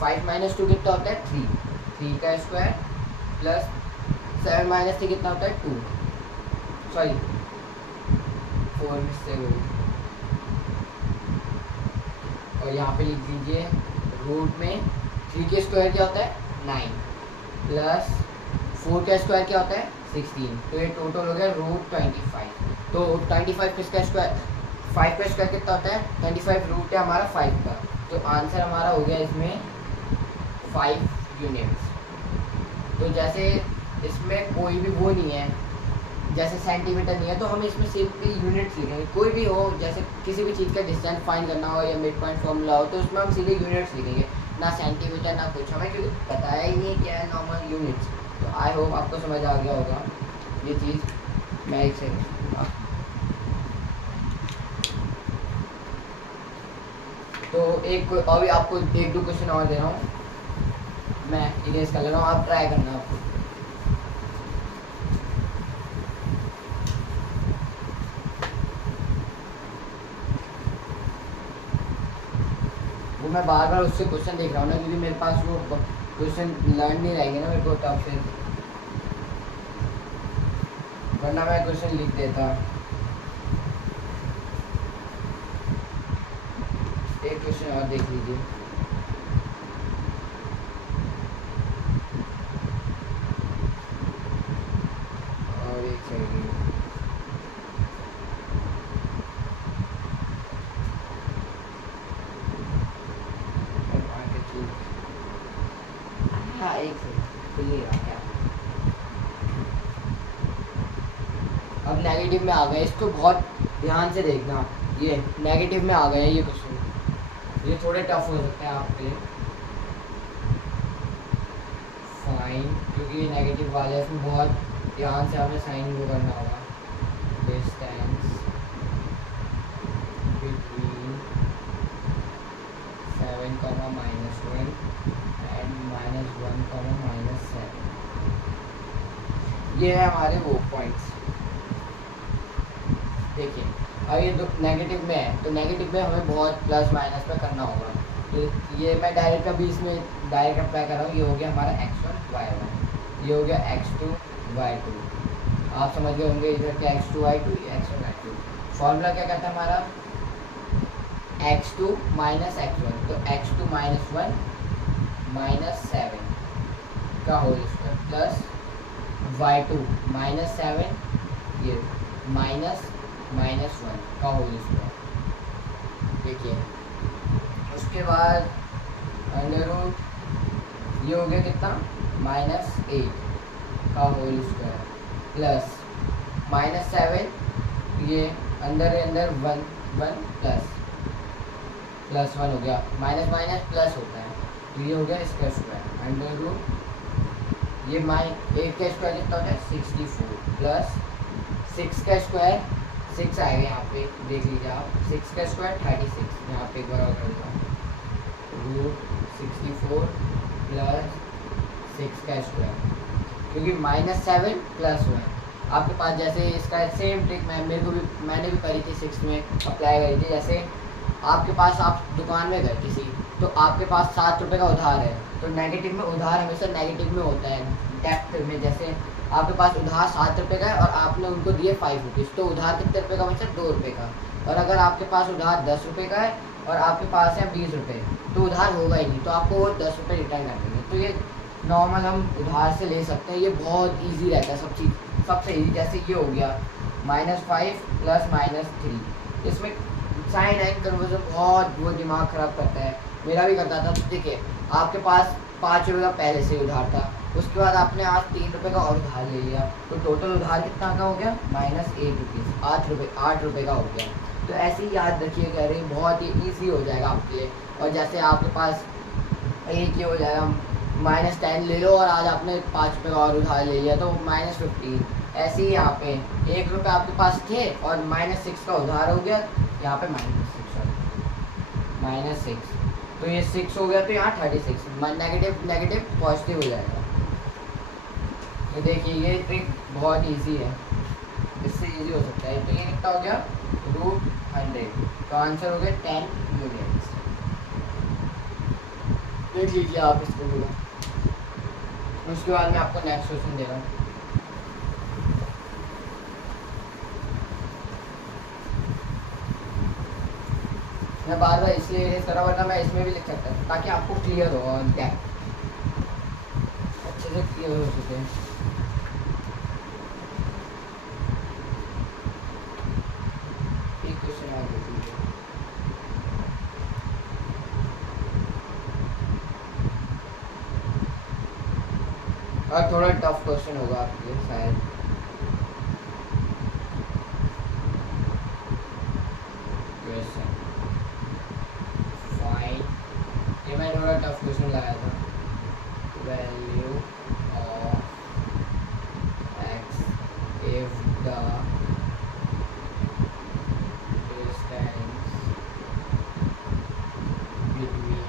√5 - 2 कितना होता है 3 का स्क्वायर प्लस 7 - 3 कितना होता है 2, सॉरी 4 मिस्टेक हो गई। और यहाँ पे लिख दीजिए रूट में 3 के स्क्वायर क्या होता है 9 प्लस 4 का स्क्वायर क्या होता है 16। तो ये टोटल हो गया √25। तो 25 किसका स्क्वायर, 5 का स्क्वायर कितना होता है 25, रूट है हमारा 5 का। तो आंसर हमारा हो गया इसमें 5 यूनिट्स। तो जैसे इसमें कोई भी वो नहीं है, जैसे सेंटीमीटर नहीं है, तो हम इसमें सिर्फ यूनिट्स लिखेंगे। कोई भी हो, जैसे किसी भी चीज़ का डिस्टेंस फाइंड करना हो या मिड पॉइंट फॉर्मूला हो, तो उसमें हम सीधे यूनिट्स लिखेंगे, ना सेंटीमीटर ना कुछ। हमें क्योंकि बताया ही नहीं क्या है नॉर्मल यूनिट्स। तो आई होप आपको समझ आ गया होगा ये चीज़। मैं एक सेकंड तो एक अभी आपको 1-2 क्वेश्चन और दे रहा हूँ, मैं इरेज कर ले रहा हूँ, आप ट्राई करना आपको। वो मैं बार बार उससे क्वेश्चन देख रहा हूँ ना, क्योंकि मेरे पास वो क्वेश्चन लर्न नहीं रहेंगे ना मेरे को, तब फिर वरना मैं क्वेश्चन लिख देता। एक क्वेश्चन और देख लीजिए। और एक सेकंड, हाँ एक सेकंड खुल नहीं रहा क्या। अब नेगेटिव में आ गए, इसको बहुत ध्यान से देखना। ये नेगेटिव में आ गए ये क्वेश्चन, ये थोड़े टफ हो सकते हैं आपके लिए। फाइन, क्योंकि ये नेगेटिव वाले इसमें बहुत ध्यान से हमें साइन वो करना होगा। डिस्टेंस बिटवीन 7, -1 एंड -1, -7, ये है हमारे वो पॉइंट्स। देखिए अब ये दो नेगेटिव में है, तो नेगेटिव में हमें बहुत प्लस माइनस पे करना होगा। तो ये मैं डायरेक्ट अभी इसमें डायरेक्ट अप्लाई कर रहा हूँ। ये हो गया हमारा x1 y1, ये हो गया x2 y2। आप समझ गए होंगे इधर क्या x2 y2, ये x1 y2। फॉर्मूला क्या कहता है हमारा, x2 माइनस x1, तो x2 -1 -7 का होल स्क्वायर प्लस y2 -7 ये -1 का होल स्क्वायर। देखिए उसके बाद अंडर रूट ये हो गया कितना, -8 का होल स्क्वायर प्लस -7 ये अंदर 1 प्लस 1 हो गया, माइनस माइनस प्लस होता है, तो ये हो गया इसका स्क्वायर अंडर रूट ये 8 का स्क्वायर कितना होता है 64 प्लस 6 का स्क्वायर 6 आएगा यहाँ पे देख लीजिए आप, 6 का स्क्वायर 36, यहाँ पे एक बार और कर देता हूँ रूट 64 प्लस 6 का स्क्वायर, क्योंकि -7 + 1 आपके पास जैसे इसका सेम ट्रिक मैंने भी करी थी 6 में अप्लाई करी थी। जैसे आपके पास आप दुकान में गए किसी, तो आपके पास 7 रुपये का उधार है, तो नेगेटिव में उधार हमेशा नेगेटिव में होता है। डेप्ट में जैसे आपके पास उधार 7 रुपये का है और आपने उनको दिए 5 रुपीज़, तो उधार कितने रुपये का बचा 2 रुपये का। और अगर आपके पास उधार 10 रुपये का है और आपके पास है 20 रुपये, तो उधार होगा ही नहीं, तो आपको वो 10 रुपये रिटर्न कर देंगे। तो ये नॉर्मल हम उधार से ले सकते हैं, ये बहुत ईजी रहता है सब चीज़ सबसे ईजी। जैसे ये हो गया -5 + -3, इसमें साइन एंड कन्वर्जन बहुत वो दिमाग ख़राब करता है, मेरा भी करता था। तो देखिए आपके पास 5 रुपये का पहले से उधार था, उसके बाद आपने आज 3 रुपये का और उधार ले लिया, तो टोटल उधार कितना का हो गया -8 रुपीज़, 8 रुपये का हो गया। तो ऐसे ही याद रखिए, कह रही बहुत ही ईजी हो जाएगा आपके लिए। और जैसे आपके पास एक ये हो जाएगा -10 ले लो और आज आपने 5 रुपये का और उधार ले लिया, तो -15। ऐसे ही यहाँ पे 1 रुपये आपके पास थे और -6 का उधार हो गया, यहाँ पे -6, तो ये 6 हो गया, तो यहाँ 36 नेगेटिव नेगेटिव पॉजिटिव हो जाएगा। तो देखिए ये ट्रिक बहुत इजी है, इससे इजी हो सकता है। तो ये कितना हो गया √100, तो आंसर हो गया 10 यूनिट्स। देख लीजिए आप इसको पूरा। उसके बाद मैं आपको नेक्स्ट क्वेश्चन दे रहा हूँ। मैं बार बार इसलिए इरेज कर रहा हूँ, वरना मैं इसमें भी लिख सकता हूँ ताकि आपको क्लियर हो और डेप्थ अच्छे से क्लियर हो सके। एक क्वेश्चन और देख लीजिए। और थोड़ा टफ क्वेश्चन होगा आपके लिए शायद। ये मैं थोड़ा टफ क्वेश्चन लाया था। Value of x if the distance between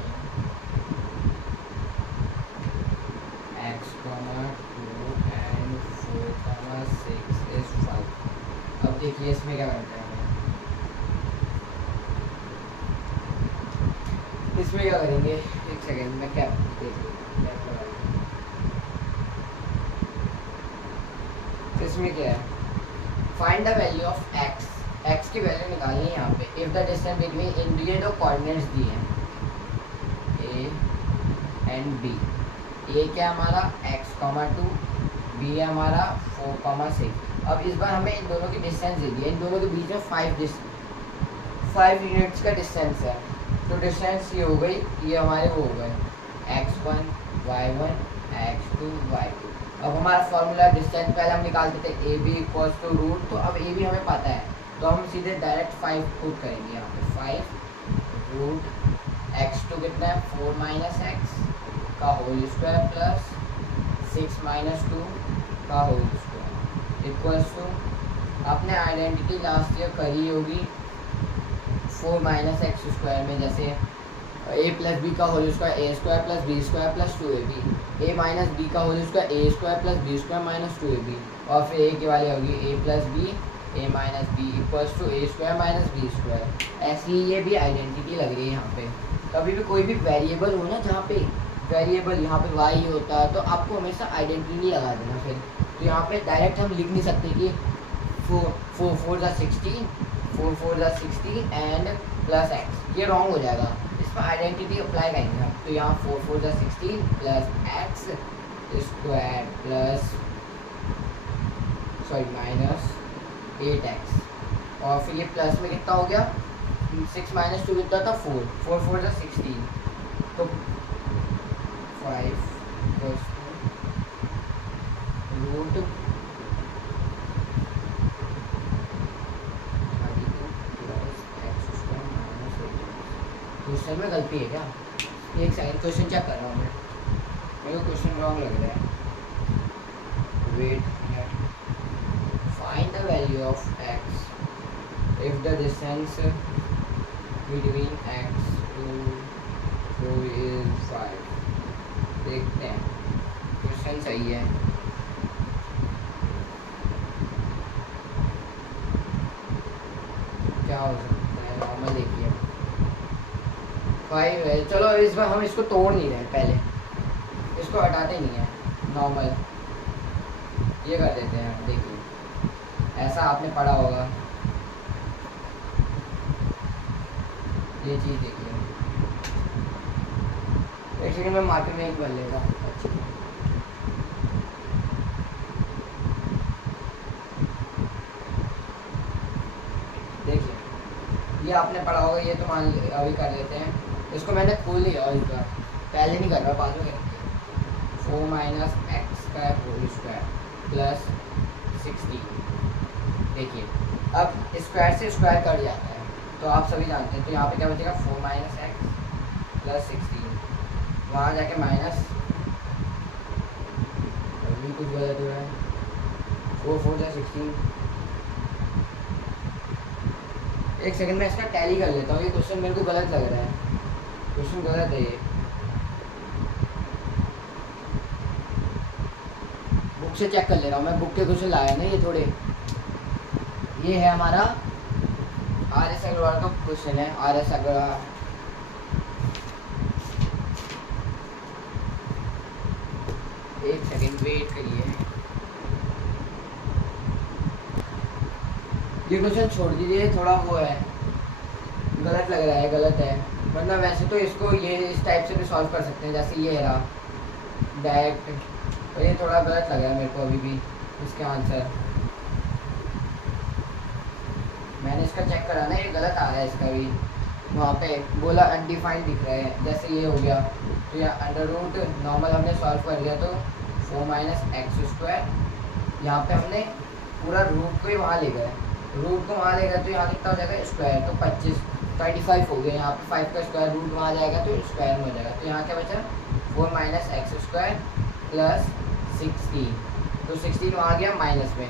x, 2 and 4, 6 is 5। अब देखिए इसमें क्या करते हैं, इसमें क्या करेंगे, एक सेकेंड में क्या इसमें क्या है, find the value of x, x की वैल्यू निकालनी है यहाँ पे। इफ द डिस्टेंस बिटवीन इन ये दो कोऑर्डिनेट्स दिए हैं ए एंड बी, ए क्या हमारा x,2, बी है हमारा 4,6। अब इस बार हमें इन दोनों की डिस्टेंस दे दी है, इन दोनों के बीच में 5 यूनिट्स का डिस्टेंस है। तो डिस्टेंस ये हो गई, ये हमारे वो हो गए x1 y1 x2 y2। अब हमारा फॉर्मूला डिस्टेंस पहले हम निकालते थे A B equals to root, तो अब ए बी हमें पता है तो हम सीधे डायरेक्ट 5 पुट करेंगे यहाँ पे। 5 रूट x2 कितना है 4 माइनस एक्स का होल स्क्वायर प्लस 6 माइनस 2 का होल स्क्वायर इक्वल्स टू, आपने आइडेंटिटी लास्ट ईयर करी होगी 4 माइनस एक्स स्क्वायर में, जैसे ए प्लस बी का whole square A square plus B square plus 2ab, A minus B का whole square A square plus B square minus 2ab, और फिर A की वाली होगी A plus B A minus B equals to A square minus B square. ऐसी ही ये भी identity लग रही है यहाँ पे। कभी भी कोई भी वेरिएबल हो ना, जहाँ पे वेरिएबल यहाँ पे वाई होता है, तो आपको हमेशा आइडेंटिटी लगा देना फिर। तो यहाँ पे डायरेक्ट हम लिख नहीं सकते कि 4 4 ज़ा 16 4 4 ज़ा 16 एंड प्लस एक्स, ये रॉन्ग हो जाएगा। इसमें आइडेंटिटी अप्लाई करेंगे हम। तो यहाँ 4 4 ज़ा 16 plus x square plus minus 8x, और फिर ये प्लस में कितना हो गया 6 माइनस 2 कितना था 4 4 4 ज़ा 16, तो 5 प्लस रूट क्वेश्चन में गलती है क्या? एक सेकंड, क्वेश्चन चेक कर रहा हूँ मैं, मेरे को क्वेश्चन रॉन्ग लग रहा है। Wait, find the value of x if the distance between x two is 5। देखते हैं क्वेश्चन सही है। क्या हो सकता है, नॉर्मल देखिए 5 है। चलो इस बार हम इसको तोड़ नहीं रहे, पहले इसको हटाते नहीं है, नॉर्मल ये कर देते हैं। देखिए ऐसा आपने पढ़ा होगा, ये चीज़ देखिए। एक सेकंड में मार्केट में एक भर लेगा। देखिए ये आपने पढ़ा होगा, ये तो मान अभी कर लेते हैं। इसको मैंने खोल लिया और इसका पहले नहीं कर रहा, बाद में करेंगे। 4 minus X square whole square plus 16। देखिए अब स्क्वायर से स्क्वायर कट जाता है, तो आप सभी जानते हैं। तो यहाँ पे क्या बचेगा 4 माइनस एक्स प्लस 16, वहाँ जाके माइनस, अभी कुछ गलत हो रहा है। 4 4 ज़ा 16। एक सेकंड में इसका टैली कर लेता हूँ, ये क्वेश्चन मेरे को गलत लग रहा है, क्वेश्चन गलत है ये। बुक से चेक कर ले रहा हूँ मैं, बुक के क्वेश्चन लाया ना ये थोड़े। ये है हमारा RS अग्रवाल का क्वेश्चन है, RS अग्रवाल। एक सेकंड वेट करिए, ये क्वेश्चन छोड़ दीजिए, थोड़ा वो है, गलत लग रहा है, गलत है। मतलब वैसे तो इसको ये इस टाइप से भी सॉल्व कर सकते हैं, जैसे ये रहा डायरेक्ट, तो ये थोड़ा गलत लग रहा है मेरे को अभी भी इसके आंसर। मैंने इसका चेक करा ना, ये गलत आ रहा है इसका भी। वहाँ पे बोला अनडिफाइंड दिख रहा है, जैसे ये हो गया। तो यहाँ अंडर रूट नॉर्मल हमने सॉल्व कर लिया, तो 4 माइनस एक्स स्क्वायर, यहाँ पे हमने पूरा रूट को ही वहाँ ले गए, रूट को वहाँ ले गए, तो यहाँ कितना हो जाएगा स्क्वायर, तो 25 हो गया। यहाँ पे 5 का स्क्वायर रूट वहाँ जाएगा तो स्क्वायर में हो जाएगा। तो यहाँ क्या बचा 4 माइनस एक्स स्क्वायर प्लस 16, तो 16 वहाँ गया माइनस में,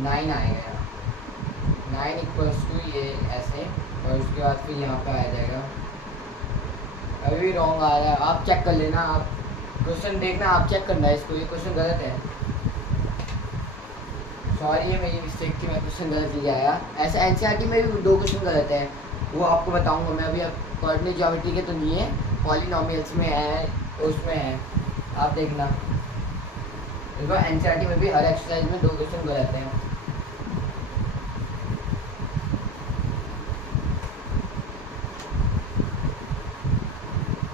9 आएगा यहाँ, 9 इक्वल्स टू ये ऐसे, और उसके बाद फिर यहाँ पे आ जाएगा। अभी भी रॉन्ग आ रहा है, आप चेक कर लेना, आप क्वेश्चन देखना, आप चेक करना है इसको, ये क्वेश्चन गलत है। सॉरी, ये मेरी मिस्टेक थी, मैं क्वेश्चन गलत ले आया। ऐसे एनसीईआरटी में भी 2 क्वेश्चन गलत है, वो आपको बताऊंगा मैं अभी। कोऑर्डिनेट ज्योमेट्री के तो नहीं है, पॉलिनोमियल्स में है, उसमें है, आप देखना। इस बार एनसीईआरटी में भी हर एक्सरसाइज में 2 क्वेश्चन गलत हैं।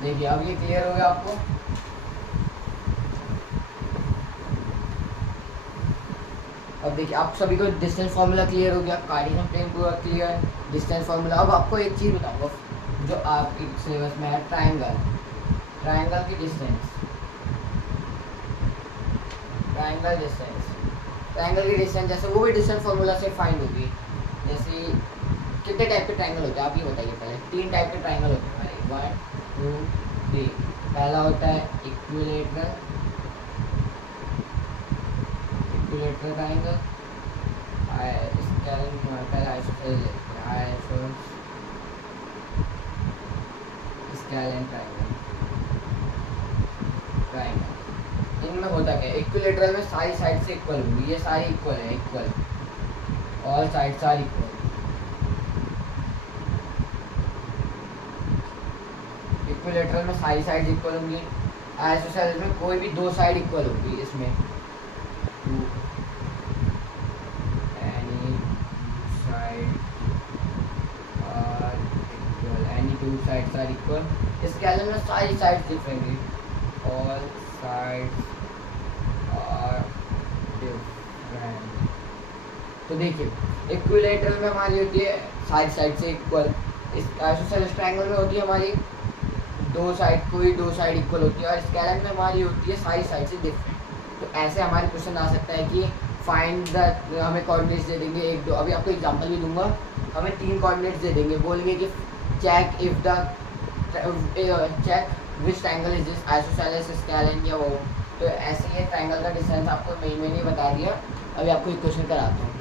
देखिए अब ये क्लियर हो गया आपको। अब देखिए आप सभी को डिस्टेंस फार्मूला क्लियर हो गया, कार्टेशियन प्लेन पूरा क्लियर, डिस्टेंस फार्मूला। अब आपको एक चीज़ बताऊंगा जो आपके सिलेबस में है, ट्राइंगल। ट्राइंगल की डिस्टेंस, ट्राइंगल डिस्टेंस, ट्राइंगल की डिस्टेंस जैसे वो भी डिस्टेंस फार्मूला से फाइंड होगी। जैसे कितने टाइप के ट्राइंगल होते हैं आप ये बताइए पहले। 3 टाइप के ट्राइंगल होते हैं हमारे, 1 2 3। पहला होता है इक्विलेटरल, इक्विलेटरल ट्राइंगल। पहला स्केलिन ट्राइंगल। ट्राइंगल इनमें होता क्या है, इक्विलेटरल में सारी साइड से इक्वल होंगी, ये सारी इक्वल है, equal, all sides are equal. Equilateral में सारी साइड इक्वल होंगी, आइसोसेलेस में कोई भी 2 साइड इक्वल होगी। इसमें two sides are equal। Scalene में सारी साइड्स डिफरेंट है, all sides are different। तो देखिए इक्विलेटरल में हमारी होती है सारी साइड से इक्वल, इस आइसोसेलेस ट्रायंगल में होती है हमारी 2 साइड, कोई 2 साइड इक्वल होती है, और स्केलिन में हमारी होती है सारी साइड से डिफरेंट। तो ऐसे हमारे क्वेश्चन आ सकता है कि फाइंड द, हमें कोऑर्डिनेट्स दे देंगे 1 2, अभी आपको एग्जांपल भी दूंगा, हमें 3 कोऑर्डिनेट्स दे देंगे, बोलेंगे कि check if the check which triangle is this, isosceles, scalene या वो। तो ऐसे ही ट्राइंगल का डिस्टेंस आपको मैंने बता दिया। अभी आपको एक क्वेश्चन कराता हूँ।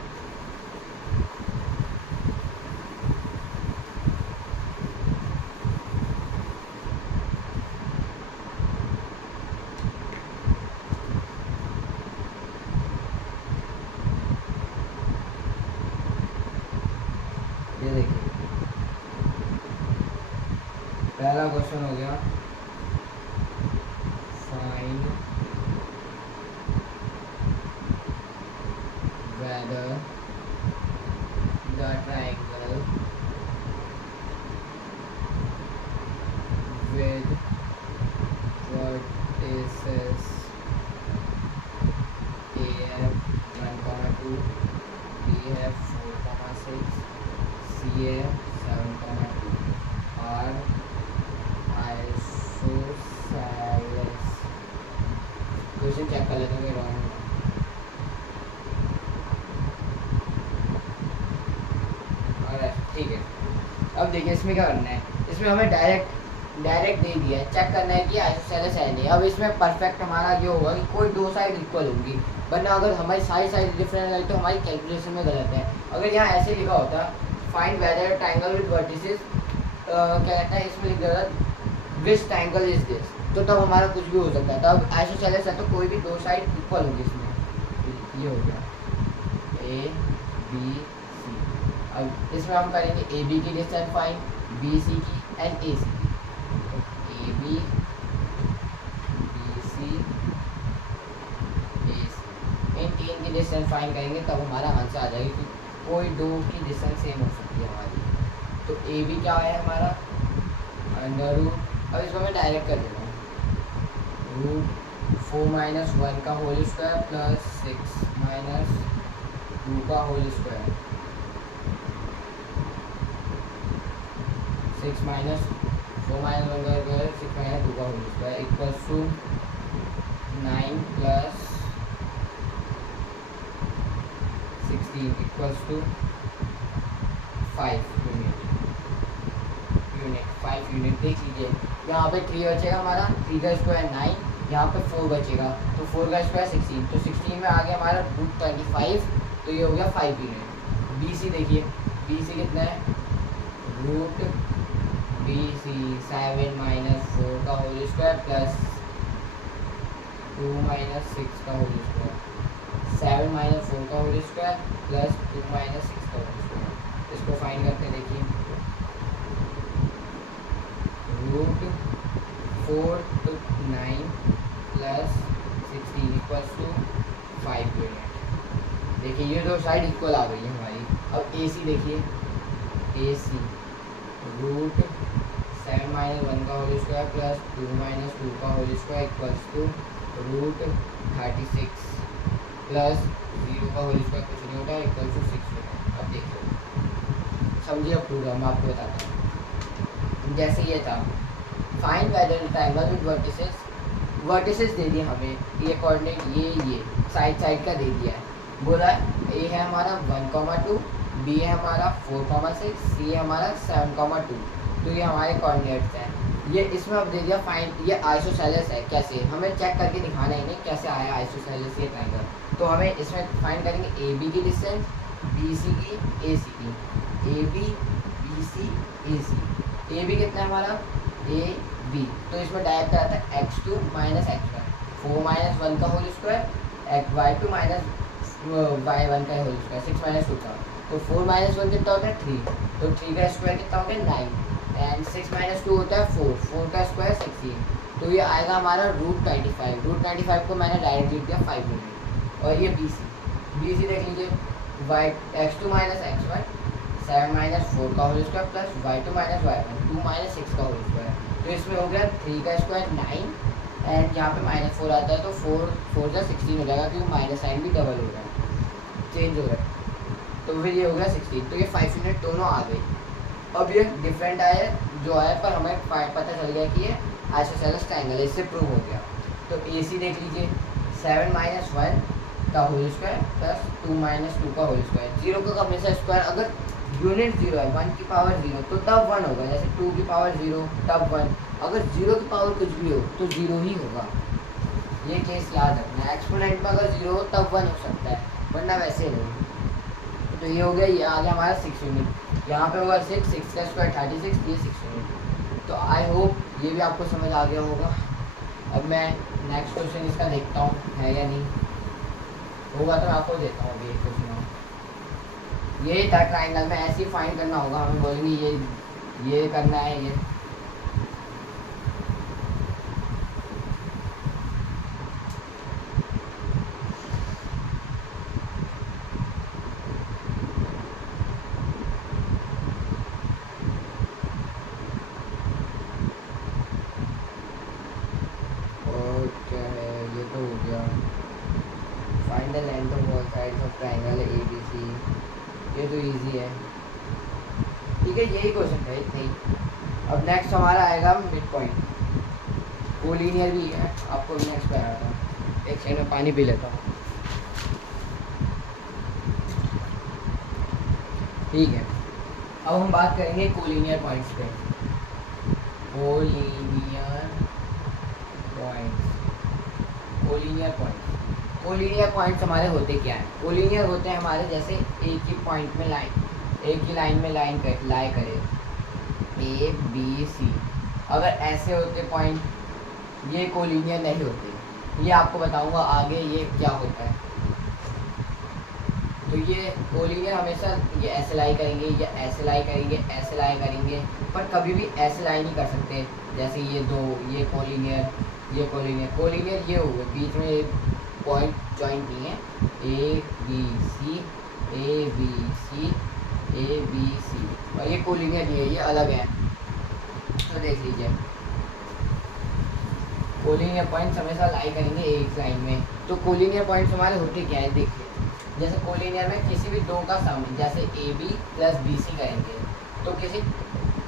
ये देखिए पहला क्वेश्चन हो गया, find whether the triangle with vertices AF 1, 2, BF 4, 6, CF 7, 2 are isosceles। Question check कर लेते हैं रॉन्ग। ठीक है, अब देखिए इसमें क्या करना है, इसमें हमें डायरेक्ट दे दिया है, चेक करना है कि आइसोसेलेस है नहीं। अब इसमें परफेक्ट हमारा ये होगा कि कोई 2 साइड इक्वल होंगी, वरना अगर हमारी सारी साइड डिफरेंट है तो हमारी कैलकुलेशन में गलत है। अगर यहाँ ऐसे लिखा होता find whether triangle with vertices, क्या कहता है इसमें लिख दिया विच ट्रायंगल इज दिस, तो तब हमारा कुछ भी हो सकता है। तब आइसोसेलेस है तो कोई भी 2 साइड इक्वल होगी इसमें। ये हो गया ए बी सी। अब इसमें हम करेंगे ए बी की डिस्टेंस फाइंड, बी सी की एंड ए सी की। तो ए बी सी ए सी, इन 3 की डिस्टेंस फाइंड करेंगे तब हमारा आंसर आ जाएगा कि कोई 2 की डिस्टेंस सेम हो सकती है हमारी। तो ए बी क्या है हमारा अंडर रूट, अब इसको मैं डायरेक्ट कर देता हूँ, रूट 4 माइनस 1 का होल स्क्वायर प्लस 6 माइनस 2 का होल स्क्वायर, 6 माइनस 4 माइनस 1 का स्क्वायर 6 माइनस 2 का whole square equals to 9 plus 16 equals to 5 unit. देख लीजिए यहाँ पे 3 बचेगा हमारा, 3 का स्क्वायर 9, यहाँ पे 4 बचेगा तो 4 का स्क्वायर 16, तो 16 में आ गया हमारा रूट 25, तो ये हो गया 5 यूनिट। बी सी देखिए, बी सी कितना है, रूट बी सी 7 माइनस 4 का होल स्क्वायर प्लस 2 माइनस 6 का होल स्क्वायर, 7 माइनस 4 का होल स्क्वायर प्लस 2 माइनस 6 का होल स्क्वायर। इसको फाइंड करके देखिए, root 4 to 9 plus 16 equals to 5 unit. देखिए ये दो साइड इक्वल आ गई है हमारी। अब ए सी देखिए, ए सी रूट 7 माइनस 1 का होल स्क्वायर प्लस 2 माइनस 2 का whole square equals to root 36 plus 0 का होल स्क्वायर कुछ नहीं होता इक्वल टू 6 होता। अब देखिए समझिए, अब पूरा मैं आपको बताता हूँ। जैसे ये था find whether triangle with vertices, vertices दे दिए हमें, ये कोऑर्डिनेट ये साइड साइड का दे दिया है। बोला ए है हमारा 1,2, बी है हमारा 4,6, सी है हमारा 7,2। तो ये हमारे कोऑर्डिनेट्स हैं। ये इसमें अब दे दिया फाइंड, ये आइसोसेलेस है। कैसे हमें चेक करके दिखाना ही नहीं कैसे आया आइसोसेलेस ये ट्रायंगल। तो हमें इसमें फाइंड करेंगे ए बी की डिस्टेंस, बी सी की, ए सी की, A B B C A C. A B कितना है हमारा ए बी, तो इसमें डायरेक्ट आता है x2 माइनस x1, 4 माइनस 1 का whole square, y2 minus y1 का होल स्क्वायर, 6 माइनस 2 का। तो 4 माइनस 1 कितना होता है 3, तो 3 का स्क्वायर कितना हो गया 9, एंड 6 माइनस 2 होता है 4, 4 का स्क्वायर 16। तो ये आएगा हमारा रूट 95। रूट 95 को मैंने डायरेक्ट लिख दिया 5 यूनिट। और ये बी सी देख लीजिए, x2 माइनस x1 7 माइनस 4 का whole square plus y2 minus y1 2 minus 6 का होल स्क्वायर। तो इसमें हो गया 3 का स्क्वायर 9, एंड यहाँ पे माइनस 4 आता है तो 4 का 16 हो जाएगा, क्योंकि माइनस साइन भी डबल हो रहा है, चेंज हो रहा है। तो फिर ये हो गया 16। तो ये 5 यूनिट दोनों आ गई। अब ये डिफरेंट आया जो है, पर हमें पता चल गया कि ये आइसोसेलेस ट्रायंगल है, इससे प्रूव हो गया। तो ए सी देख लीजिए, 7 माइनस 1 का होल स्क्वायर प्लस 2 माइनस 2 का होल स्क्वायर। 0 का हमेशा स्क्वायर अगर यूनिट 0 है, 1 की पावर 0 तो तब 1 होगा। जैसे 2 की पावर 0 तब 1, अगर 0 की पावर कुछ भी हो तो 0 ही होगा। ये केस याद रखना है। एक्सपोनेंट में अगर 0 हो तब 1 हो सकता है, वरना वैसे नहीं। तो ये हो गया, ये आ गया हमारा 6 यूनिट। यहाँ पे होगा 6 का स्क्वायर 36, ये 6 यूनिट। तो आई होप ये भी आपको समझ आ गया होगा। अब मैं नेक्स्ट क्वेश्चन इसका देखता हूँ है या नहीं होगा, तो मैं आपको देता हूँ अभी एक क्वेश्चन। ये था ट्राइंगल में ऐसे ही फाइंड करना होगा, हमें बोलेंगे ये करना है ये। और क्या है, ये तो हो गया find the length of all sides of triangle A B C, ये तो इजी है। ठीक है, यही क्वेश्चन था, इतना ही। अब नेक्स्ट हमारा आएगा मिड पॉइंट। कोलिनियर भी है, आपको नेक्स्ट पे आया था। एक सेकंड में पानी पी लेता हूँ। ठीक है, अब हम बात करेंगे कोलिनियर पॉइंट्स पे। कोलिनियर पॉइंट्स हमारे होते क्या है? कोलिनियर होते हैं हमारे जैसे एक ही पॉइंट में एक ही लाइन में लाई करे ए बी सी। अगर ऐसे होते पॉइंट, ये कोलिनियर नहीं होते। ये आपको बताऊंगा आगे ये क्या होता है। तो ये कोलिनियर हमेशा ये ऐसे लाई करेंगे, या ऐसे लाई करेंगे, ऐसे लाई करेंगे, पर कभी भी ऐसे लाई नहीं कर सकते। जैसे ये दो, ये कोलिनियर ये हुए, बीच में पॉइंट जॉइंट नहीं है। ए बी सी और ये कोलिनियर नहीं है, ये अलग है। तो देख लीजिए, कोलिनियर पॉइंट्स हमेशा लाई करेंगे एक लाइन में। तो कोलिनियर पॉइंट्स हमारे होते क्या है देखिए, जैसे कोलिनियर में किसी भी दो का सम, जैसे A B plus B C करेंगे तो किसी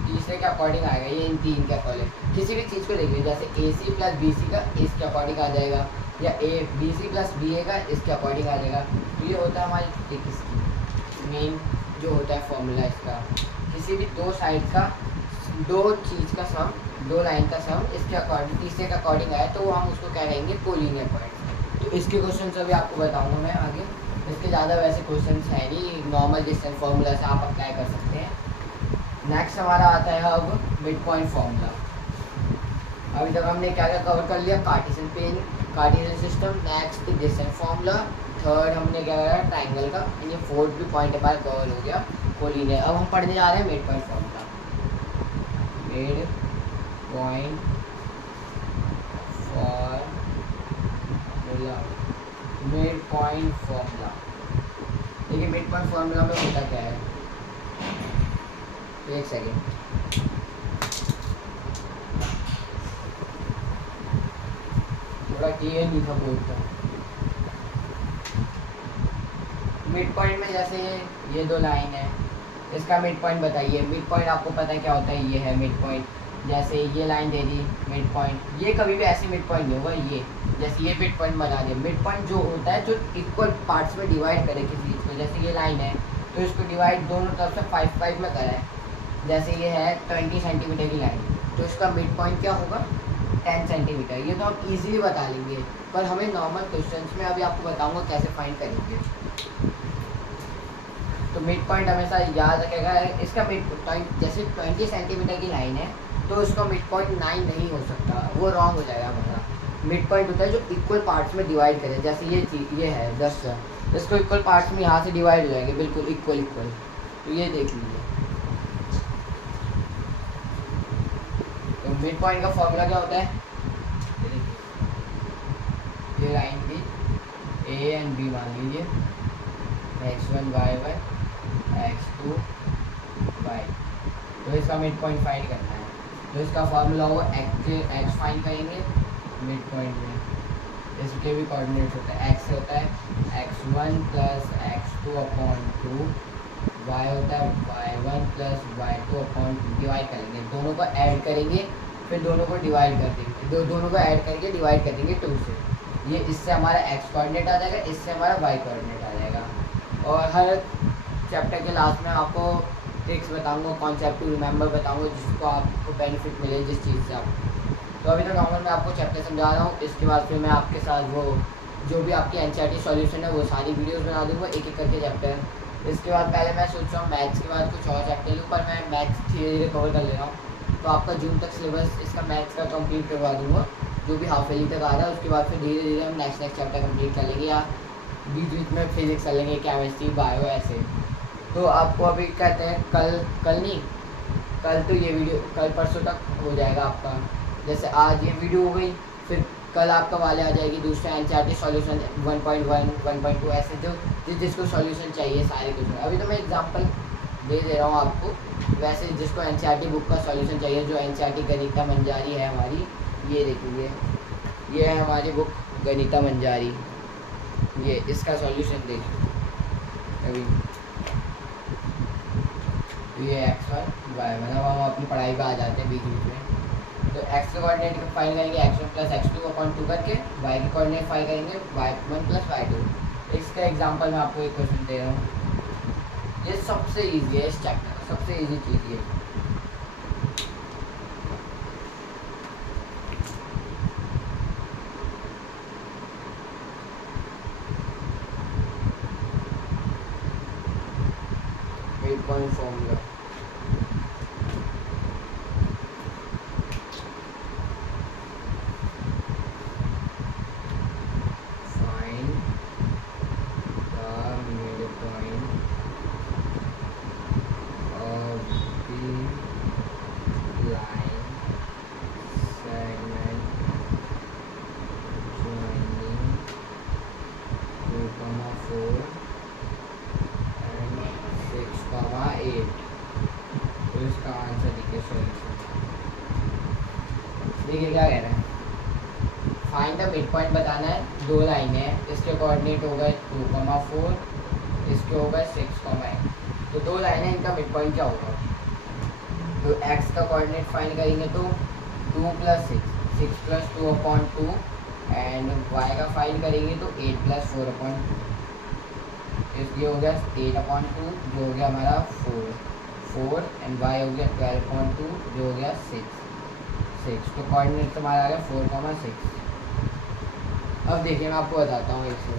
तीसरे के अकॉर्डिंग आएगा, ये इन तीन के अकॉर्डिंग। किसी भी चीज़ को देखिए, जैसे ए सी प्लस बी सी का इसके अकॉर्डिंग आ जाएगा, या A B C plus B A का इसके अकॉर्डिंग आ जाएगा। तो ये होता है हमारी एक इसकी मेन जो होता है फॉर्मूला इसका। किसी भी दो साइड का, दो चीज़ का सम, दो लाइन का सम इसके अकॉर्डिंग तीसरे के अकॉर्डिंग आए तो हम उसको क्या कहेंगे कोलिनियर पॉइंट। तो इसके क्वेश्चन अभी आपको बताऊँगा मैं आगे। इसके ज़्यादा वैसे क्वेश्चन है नहीं, नॉर्मल डिस्टेंस फार्मूला से आप अप्लाई कर सकते हैं। नेक्स्ट हमारा आता है अब मिड पॉइंट फार्मूला। अभी तक हमने क्या क्या कवर कर लिया, Cartesian system, next distance formula, third हमने क्या करा ट्राइंगल का, ये फोर्थ भी पॉइंट हमारा कवर हो गया कोलिनियर। अब हम पढ़ने जा रहे हैं mid point formula. Mid point formula mid point formula. देखिए मिड पॉइंट फॉर्मूला में होता क्या है, एक सेकेंड, थोड़ा क्लियर नहीं था बोलता। मिड पॉइंट में जैसे ये दो लाइन है, इसका मिड पॉइंट बताइए। मिड पॉइंट आपको पता है क्या होता है, ये है मिड पॉइंट। जैसे ये लाइन दे दी मिड पॉइंट, ये कभी भी ऐसे मिड पॉइंट नहीं होगा, ये जैसे ये मिड पॉइंट बना दिया। मिड पॉइंट जो होता है जो इक्वल पार्ट्स में डिवाइड करे किसी चीज़ को, जैसे ये लाइन है तो इसको डिवाइड दोनों तरफ से 5 में करा है। जैसे ये है 20 सेंटीमीटर की लाइन, तो इसका मिड पॉइंट क्या होगा, 10 सेंटीमीटर। ये तो आप इजीली बता लेंगे, पर हमें नॉर्मल क्वेश्चंस में अभी आपको बताऊंगा कैसे फाइंड करेंगे। तो मिड पॉइंट हमेशा याद रखेगा, इसका मिड पॉइंट जैसे 20 सेंटीमीटर की लाइन है तो इसका मिड पॉइंट 9 नहीं हो सकता, वो रॉन्ग हो जाएगा हमारा। मिड पॉइंट होता है जो इक्वल पार्ट्स में डिवाइड करे। जैसे ये चीज ये है 10, इसको इक्वल पार्ट्स में यहाँ से डिवाइड हो जाएंगे, बिल्कुल इक्वल इक्वल। तो ये देख लीजिए, तो मिड पॉइंट का फॉर्मूला क्या होता है, ये लाइन भी ए एंड बी मान लीजिए, x1 y1 x2 y, तो इसका मिड पॉइंट फाइंड करना है। तो इसका फार्मूला होगा एक्स फाइंड करेंगे मिड पॉइंट में, इसके भी कोऑर्डिनेट्स होते हैं। एक्स होता है x1 plus x2 upon 2, y होता है y1 plus y2 upon 2। Divide करेंगे, दोनों को ऐड करेंगे, फिर दोनों को डिवाइड कर देंगे, दोनों को ऐड करके डिवाइड कर देंगे 2 से। ये इससे हमारा x कोऑर्डिनेट आ जाएगा, इससे हमारा y कोऑर्डिनेट आ जाएगा। और हर चैप्टर के लास्ट में आपको ट्रिक्स बताऊंगा, कॉन्सेप्ट टू रिमेंबर बताऊंगा, जिसको आपको बेनिफिट मिले जिस चीज़ से आप। तो अभी तो नॉर्मल मैं आपको चैप्टर समझा रहा हूँ, इसके बाद फिर मैं आपके साथ वो जो भी आपकी एनसीईआरटी सॉल्यूशन है वो सारी वीडियोस बना दूँगा, एक एक करके चैप्टर। इसके बाद पहले मैं सोच रहा हूँ मैथ्स के बाद कुछ और चैप्टर लूँ, पर मैं मैथ्स धीरे धीरे कवर कर ले रहा हूँ। तो आपका जून तक सिलेबस इसका मैथ्स का कंप्लीट करवा दूँगा, जो भी हाफ ईयरली तक आ रहा है। उसके बाद फिर धीरे धीरे हम नेक्स्ट चैप्टर कंप्लीट कर लेंगे, या बीच बीच में फिजिक्स कर लेंगे, केमिस्ट्री, बायो, ऐसे। तो आपको अभी कहते हैं कल नहीं, कल तो ये वीडियो कल परसों तक हो जाएगा आपका। जैसे आज ये वीडियो हो गई, फिर कल आपका वाले आ जाएगी दूसरा एनसीईआरटी सॉल्यूशन 1.1 1.2, ऐसे जो जिसको सॉल्यूशन चाहिए सारे कुछ। अभी तो मैं एग्जांपल दे दे रहा हूँ आपको, वैसे जिसको एनसीईआरटी बुक का सॉल्यूशन चाहिए, जो एनसीईआरटी गणिता मंजारी है हमारी, ये देखिए ये है हमारी बुक गणिता मंजारी, ये इसका सॉल्यूशन देखिए अभी। ये x1 y1, अब हम अपनी पढ़ाई पे आ जाते हैं बीच बीच में। तो x के कोऑर्डिनेट फाइंड करेंगे x1 प्लस x2 अपॉन 2 करके, y के कोऑर्डिनेट फाइंड करेंगे y1 प्लस y2। इसका एग्जांपल मैं आपको एक क्वेश्चन दे रहा हूँ, ये सबसे ईजी है इस चैप्टर का, सबसे ईजी चीज़ ये। Point formula find the mid point of the line segment joining 2,4 6,8। तो इसका आंसर देखिए सॉल्यूशन, देखिए क्या कह रहे हैं, फाइंड द मिड पॉइंट बताना है। दो लाइन है, इसके कोऑर्डिनेट हो गए 2,4, इसके हो गए 6,8। तो दो लाइन है, इनका मिड पॉइंट क्या होगा। तो x का कोऑर्डिनेट फाइंड करेंगे तो 2 plus 6 plus 2 upon 2, and y का फाइंड करेंगे तो 8 प्लस 4 अपॉन 2। ये हो गया 8 अपॉन 2 जो हो गया हमारा 4 एंड y हो गया 12 अपॉन 2 जो हो गया 6। तो कोऑर्डिनेट तो हमारा आ गया 4,6। अब देखिए मैं आपको बताता हूँ एक से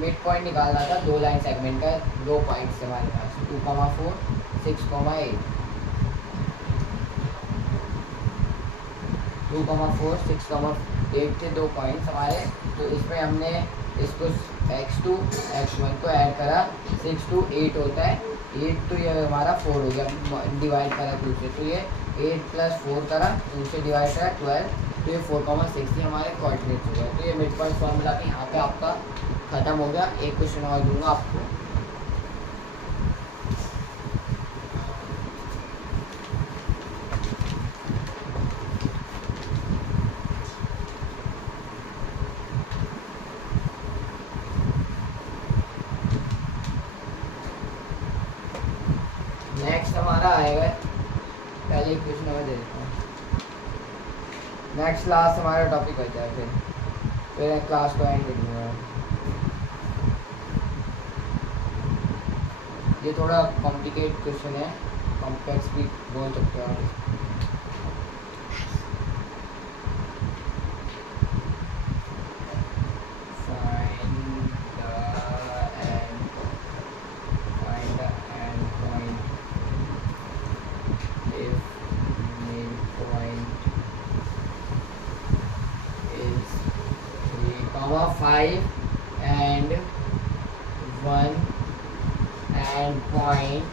मिड पॉइंट निकालना था दो लाइन सेगमेंट का, दो पॉइंट्स हमारे पास 2,4 6,8। 2,4 6,8 थे दो पॉइंट्स हमारे। तो इसमें हमने इसको x2 x1 को ऐड करा, 6 to 8 होता है 8, तो ये हमारा 4 हो गया, डिवाइड करा 2 से, तो ये 8 प्लस 4 करा, 2 से डिवाइड करा 12, तो ये 4,6 ये हमारे कोऑर्डिनेट्स हो गए। तो ये मिड पॉइंट फॉर्मूला के यहाँ पे आपका ख़त्म हो गया। एक क्वेश्चन और दूंगा आपको। नेक्स्ट हमारा आएगा, पहले एक क्वेश्चन और दे देता हूँ। नेक्स्ट लास्ट हमारा टॉपिक बचा है, फिर क्लास को एंड कर दूँगा। ये थोड़ा कॉम्प्लिकेट क्वेश्चन है, कॉम्प्लेक्स भी बोल सकते हो आप। Five and 1 and point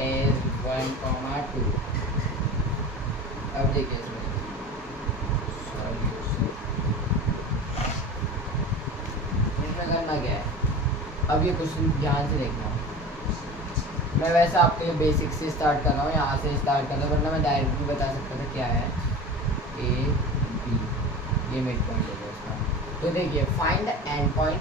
is 1,2। अब देखिए इसमें करना क्या है। अब ये क्वेश्चन ध्यान से देखना। मैं वैसे आपके लिए बेसिक से स्टार्ट कर रहा हूँ, यहाँ से स्टार्ट कर रहा हूँ, वरना मैं डायरेक्ट भी बता सकता था क्या है। ए बी ये मिड पॉइंट है इसका। तो देखिए फाइंड द एंड पॉइंट।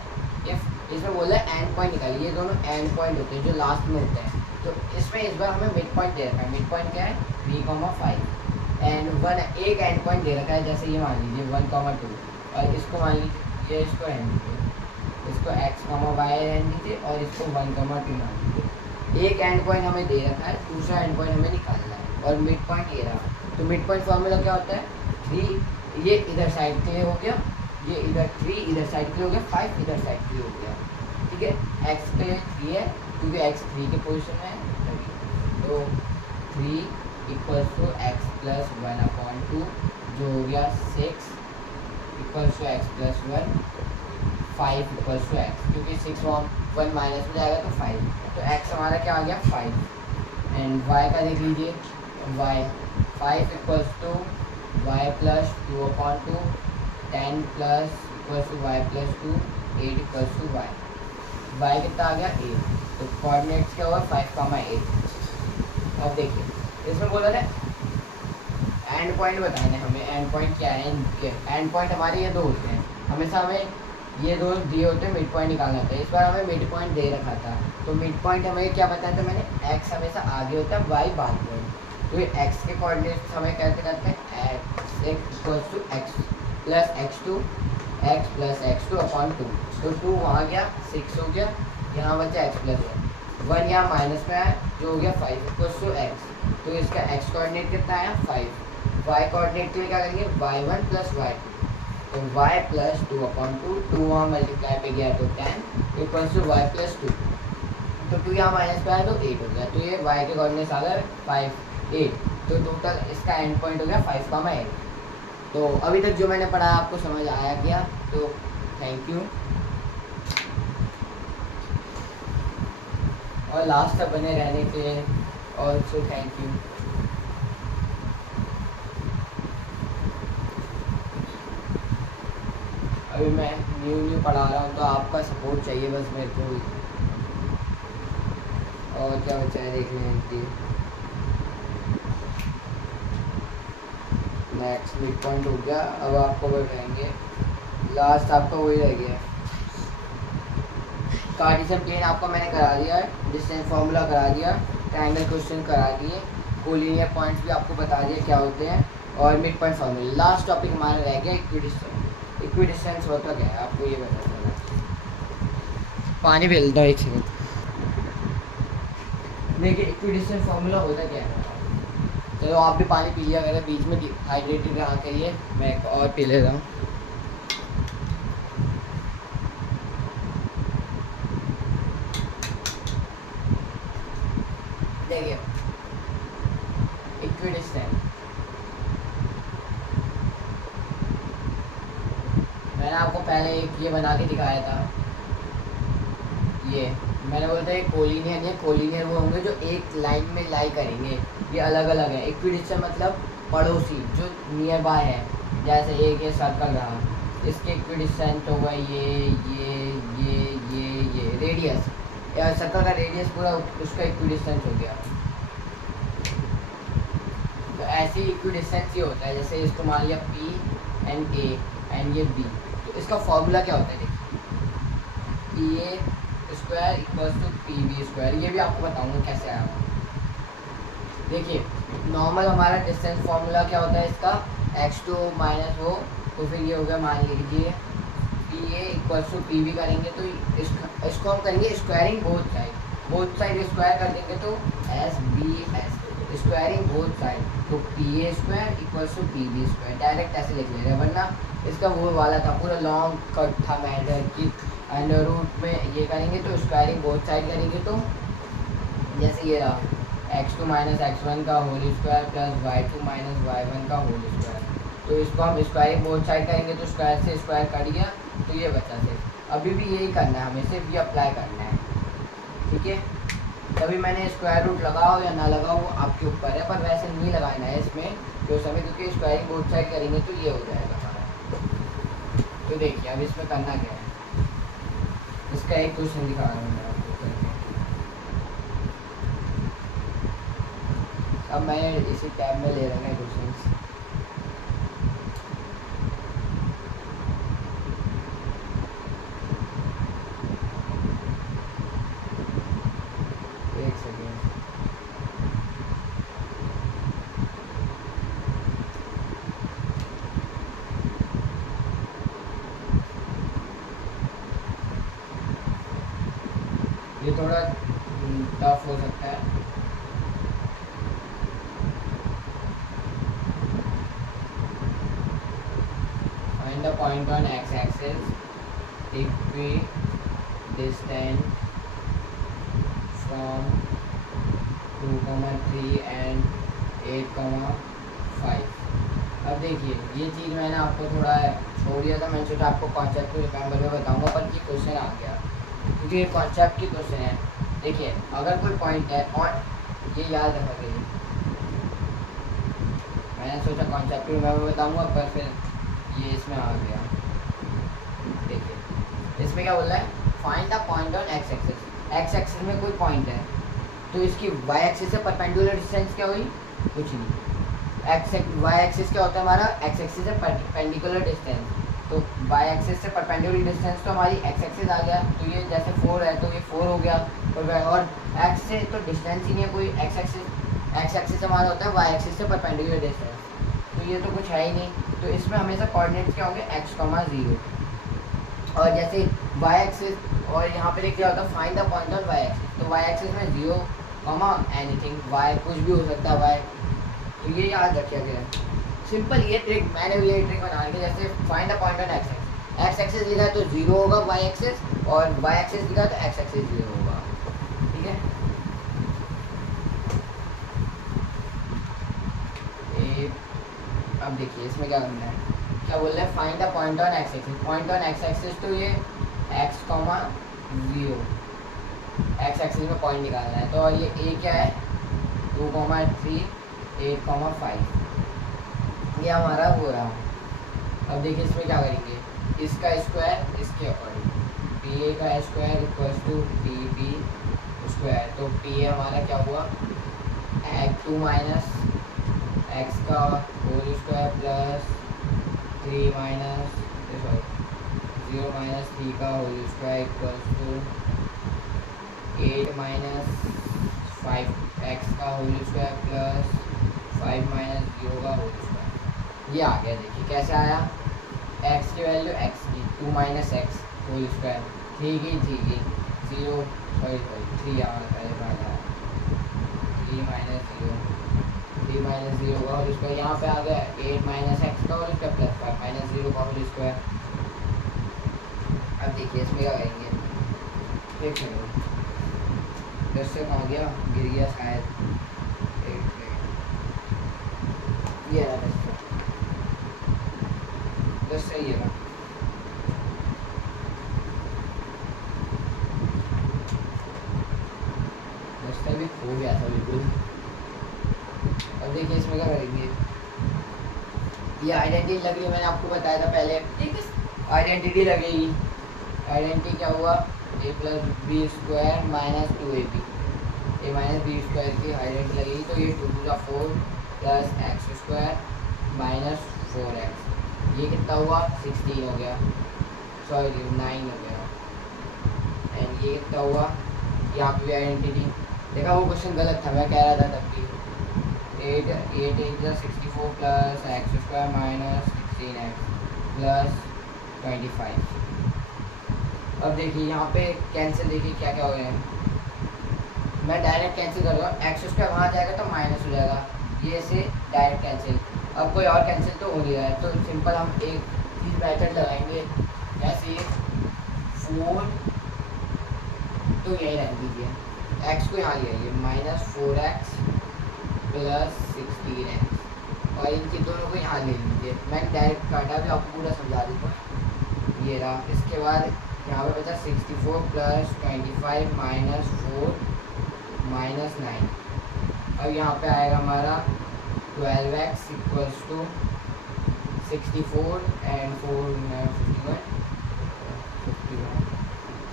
इसमें बोला है एंड पॉइंट निकालिए। ये दोनों एंड पॉइंट होते हैं जो लास्ट में होते हैं। तो इसमें इस बार हमें मिड पॉइंट दे रखा है। मिड पॉइंट क्या है 3,5 एंड 1 एक एंड पॉइंट दे रखा है। जैसे ये मान लीजिए 1,2 और इसको मान लीजिए इसको एंड दीजिए, इसको x, y एंड दीजिए और इसको 1,2 मान लीजिए। एक एंड पॉइंट हमें दे रखा है, दूसरा एंड पॉइंट हमें निकालना है और मिड पॉइंट ये रहा। तो मिड पॉइंट फॉर्मूला क्या होता है 3, ये इधर साइड के लिए हो गया, ये इधर 3 इधर साइड के लिए हो गया, 5 इधर साइड के लिए हो गया। ठीक है, x के लिए 3 है क्योंकि x 3 के पोजीशन में है। तो 3 इक्वल्स टू x प्लस 1/2 जो हो गया 6 equals to x plus 1, 5 equals to x क्योंकि 6 1 माइनस में जाएगा तो 5। तो x हमारा क्या आ गया 5 एंड y का देख लीजिए y 5 equals to y plus 2/2, 10 plus equals to y plus 2, 8 equals to y। y कितना आ गया 8। तो कोऑर्डिनेट्स क्या हुआ 5,8। अब देखिए इसमें बोला था एंड पॉइंट बताना है हमें। एंड पॉइंट क्या है, एंड पॉइंट हमारे ये दो होते हैं, हमेशा हमें ये दो दिए होते हैं। मिड पॉइंट निकालना था, इस बार हमें मिड पॉइंट दे रखा था। तो मिड पॉइंट हमें क्या बताया था मैंने, x हमेशा आगे होता है y बाद में। तो ये x के कोऑर्डिनेट्स हमें कैसे करते हैं x equals to x plus x2 x plus x2/2। तो 2 वहाँ गया 6 हो गया, यहाँ बचा x प्लस 1 यहाँ माइनस में आया जो हो गया 5 इक्वल्स टू x। तो इसका x कोऑर्डिनेट कितना आया 5। y कोऑर्डिनेट के लिए क्या करेंगे y1 प्लस y2। तो y प्लस 2/2, 2 वहाँ मल्टीप्लाई पे गया तो 10 इक्वल्स टू y प्लस 2। तो 2 यहाँ माइनस पे आया तो 8 हो गया। तो ये y के कोऑर्डिनेट्स आ गए 5 8। तो टोटल इसका एंड पॉइंट हो गया 5,8। तो अभी तक जो मैंने पढ़ा आपको समझ आया क्या, तो थैंक यू और लास्ट तक बने रहने के लिए ऑल्सो थैंक यू। अभी मैं न्यू पढ़ा रहा हूँ तो आपका सपोर्ट चाहिए बस मेरे को। और क्या बचा है देखने के लिए। नेक्स्ट मिड पॉइंट हो गया। अब आपको बताएंगे लास्ट आपका वही रह गया कार्टेशियन प्लेन आपको मैंने करा दिया है, डिस्टेंस फार्मूला करा दिया, ट्रायंगल क्वेश्चन करा दिए, कोलिनियर पॉइंट्स भी आपको बता दिए क्या होते हैं और mid point formula. Last topic हमारा रह गया इक्विडिस्टेंस। इक्विडिस्टेंस होता क्या है आपको ये बता देना। पानी फेल दो एक सेकंड। देखिए इक्विडिस्टेंस फार्मूला होता क्या है। चलो आप भी पानी पी लिया करें, बीच में हाइड्रेटेड रहा करिए। मैं एक और पी ले रहा हूँ। देखिए इक्विडिस्टेंस मैंने आपको पहले एक ये बना के दिखाया था। ये मैंने बोला था कोलिनियर, ये कोलिनियर वो होंगे जो एक लाइन में लाई करेंगे, ये अलग अलग है। इक्विडिस्टेंस मतलब पड़ोसी जो नियर बाय है, जैसे एक ये सर्कल रहा, इसके इक्विडिस्टेंस होगा ये रेडियस, या सर्कल का रेडियस पूरा उसका इक्विडिस्टेंस हो गया। तो ऐसे ही इक्विडिस्टेंस ये होता है, जैसे इसको मान लिया P एंड A एंड ये B, तो इसका फॉर्मूला क्या होता है देखिए, PA square equals to PB square. ये भी आपको बताऊंगा कैसे आया। देखिए नॉर्मल हमारा डिस्टेंस फॉर्मूला क्या होता है इसका, x2 माइनस हो, तो फिर ये हो गया, मान लीजिए PA इक्वल्स टू PB करेंगे तो इसको हम करेंगे स्क्वायरिंग बोथ साइड स्क्वायर कर देंगे तो SBS स्क्वायरिंग बोथ साइड, तो PA square equals to PB square, direct ऐसे लिख ले रहे हैं, वरना इसका वो वाला था पूरा लॉन्ग कट था मैटर की अंडर रूट में ये करेंगे तो स्क्वायरिंग बोथ साइड करेंगे, तो जैसे ये रहा x2 माइनस x1 का whole square plus y2 minus y1 का होल स्क्वायर, तो इसको हम स्क्वायरिंग बोथ साइड करेंगे तो स्क्वायर से स्क्वायर कट गया, तो ये बचा सिर्फ। अभी भी यही करना है हमें, सिर्फ ये अप्लाई करना है, ठीक है। तभी मैंने स्क्वायर रूट लगाओ या ना लगाओ वो आपके ऊपर है, पर वैसे नहीं लगाना है इसमें जो समय, क्योंकि स्क्वायरिंग बोथ साइड करेंगे तो ये हो जाएगा हमारा। तो देखिए अब इसमें करना क्या है, इसका एक क्वेश्चन दिखा रहा हूँ मैं आपको करके। अब मैंने इसी टैब में ले रखा है क्वेश्चन। एक सेकेंड, ये थोड़ा टफ हो सकता है। Find the point on x axis equidistant from 2,3 and 8,5। अब देखिए ये चीज़ मैंने आपको थोड़ा छोड़ दिया था, मैंने सोचा आपको कॉन्सेप्ट को रिमेंबर में बताऊंगा, पर ये क्वेश्चन आ गया क्योंकि ये कॉन्सेप्ट की क्वेश्चन है। देखिए अगर कोई पॉइंट है और ये याद रखोगे, मैंने सोचा कॉन्सेप्ट को रिमेंबर बताऊंगा, पर फिर ये इसमें आ गया। देखिए इसमें क्या बोल रहा है, find the point on x axis. X axis में कोई पॉइंट है तो इसकी वाई एक्सिस से परपेंडिकुलर डिस्टेंस क्या हुई, कुछ नहीं। वाई एक्सिस क्या होता है हमारा, एक्स एक्सिस से परपेंडिकुलर डिस्टेंस, तो वाई एक्सिस से परपेंडिकुलर डिस्टेंस तो हमारी एक्स एक्सिस आ गया, तो ये जैसे 4 है तो ये 4 हो गया, और एक्स से तो डिस्टेंस ही नहीं है कोई, एक्स एक्सिस हमारा होता है वाई एक्सिस से परपेंडिकुलर डिस्टेंस, तो ये तो कुछ है ही नहीं। तो इसमें हमेशा कोऑर्डिनेट्स क्या होंगे, x, 0, और जैसे वाई एक्सिस और यहाँ पे क्या होता है find the point on Y axis, तो वाई एक्सिस में 0, एनीथिंग, वाई कुछ भी हो सकता है वाई, तो ये याद रखिए गया। सिंपल ये ट्रिक मैंने भी, ये ट्रिक बना ली, जैसे find the point on x axis लिखा है तो 0 होगा वाई एक्सिस, और वाई एक्सिस लिखा है तो एक्स एक्सिस 0 होगा, ठीक है। अब देखिए इसमें क्या करना है, क्या बोल रहे हैं, find the point on x axis. Point on x axis तो ये x, 0 एक्स एक्सिस में पॉइंट निकालना है, तो ये a क्या है 2, 3, 8, 5, ये हमारा हो रहा है। अब देखिए इसमें क्या करेंगे, इसका स्क्वायर इसके अकॉर्डिंग, PA का square equals to PB square, तो PA हमारा क्या हुआ 2 माइनस x का होल स्क्वायर प्लस 0 माइनस 3 का whole square equals to 8 minus 5x का होल स्क्वायर प्लस 5 माइनस 0 का होल स्क्वायर। ये आ गया, देखिए कैसे आया, x की वैल्यू x की 2 माइनस x होल स्क्वायर, 3 की 0, 3 हमारा पहले पार्ट आया, 3 माइनस 0 का होल स्क्वायर, यहाँ पे आ गया 8 माइनस एक्स का होल स्क्वायर प्लस 5 माइनस 0 का होल स्क्वायर। अब देखिए इसमें क्या करेंगे, एक सेकंड, 10 से कहाँ गया, गिर गया शायद, ये रहा 10 से ये रहा, भी खो गया था बिल्कुल। अब देखिए इसमें क्या करेंगे, ये आइडेंटिटी लग रही है, मैंने आपको बताया था पहले, आइडेंटिटी लगेगी। आइडेंटिटी क्या हुआ, A plus B square minus 2ab, A minus B square की आइडेंटिटी लगेगी। तो ये 2 to the 4 plus x square minus 4x, ये कितना हुआ 16 हो गया, सॉरी 9 हो गया। एंड ये कितना हुआ, यहाँ पे भी आइडेंटिटी देखा, वो क्वेश्चन गलत था, मैं कह रहा था तब भी। 8 64 plus x square minus 16x plus 25। अब देखिए यहाँ पे कैंसिल, देखिए क्या क्या हो गया है। मैं डायरेक्ट कैंसिल कर रहा हूँ, एक्स स्क्वायर वहाँ जाएगा तो माइनस हो जाएगा, ये से डायरेक्ट कैंसिल। अब कोई और कैंसिल तो हो नहीं रहा है, तो सिंपल हम एक चीज़ मेथड लगाएंगे, जैसे 4, तो यही रख दीजिए, एक्स को यहाँ ले आइए, माइनस 4x प्लस 16x, और इनके दोनों को यहाँ ले लीजिए। मैंने डायरेक्ट काटा, भी आपको पूरा समझा दूँगा, ये रहा। इसके बाद यहाँ पे बचा 64 प्लस 25 माइनस 4 माइनस 9। अब यहाँ पे आएगा हमारा 12x इक्वल्स टू 64 एंड 4 51, 51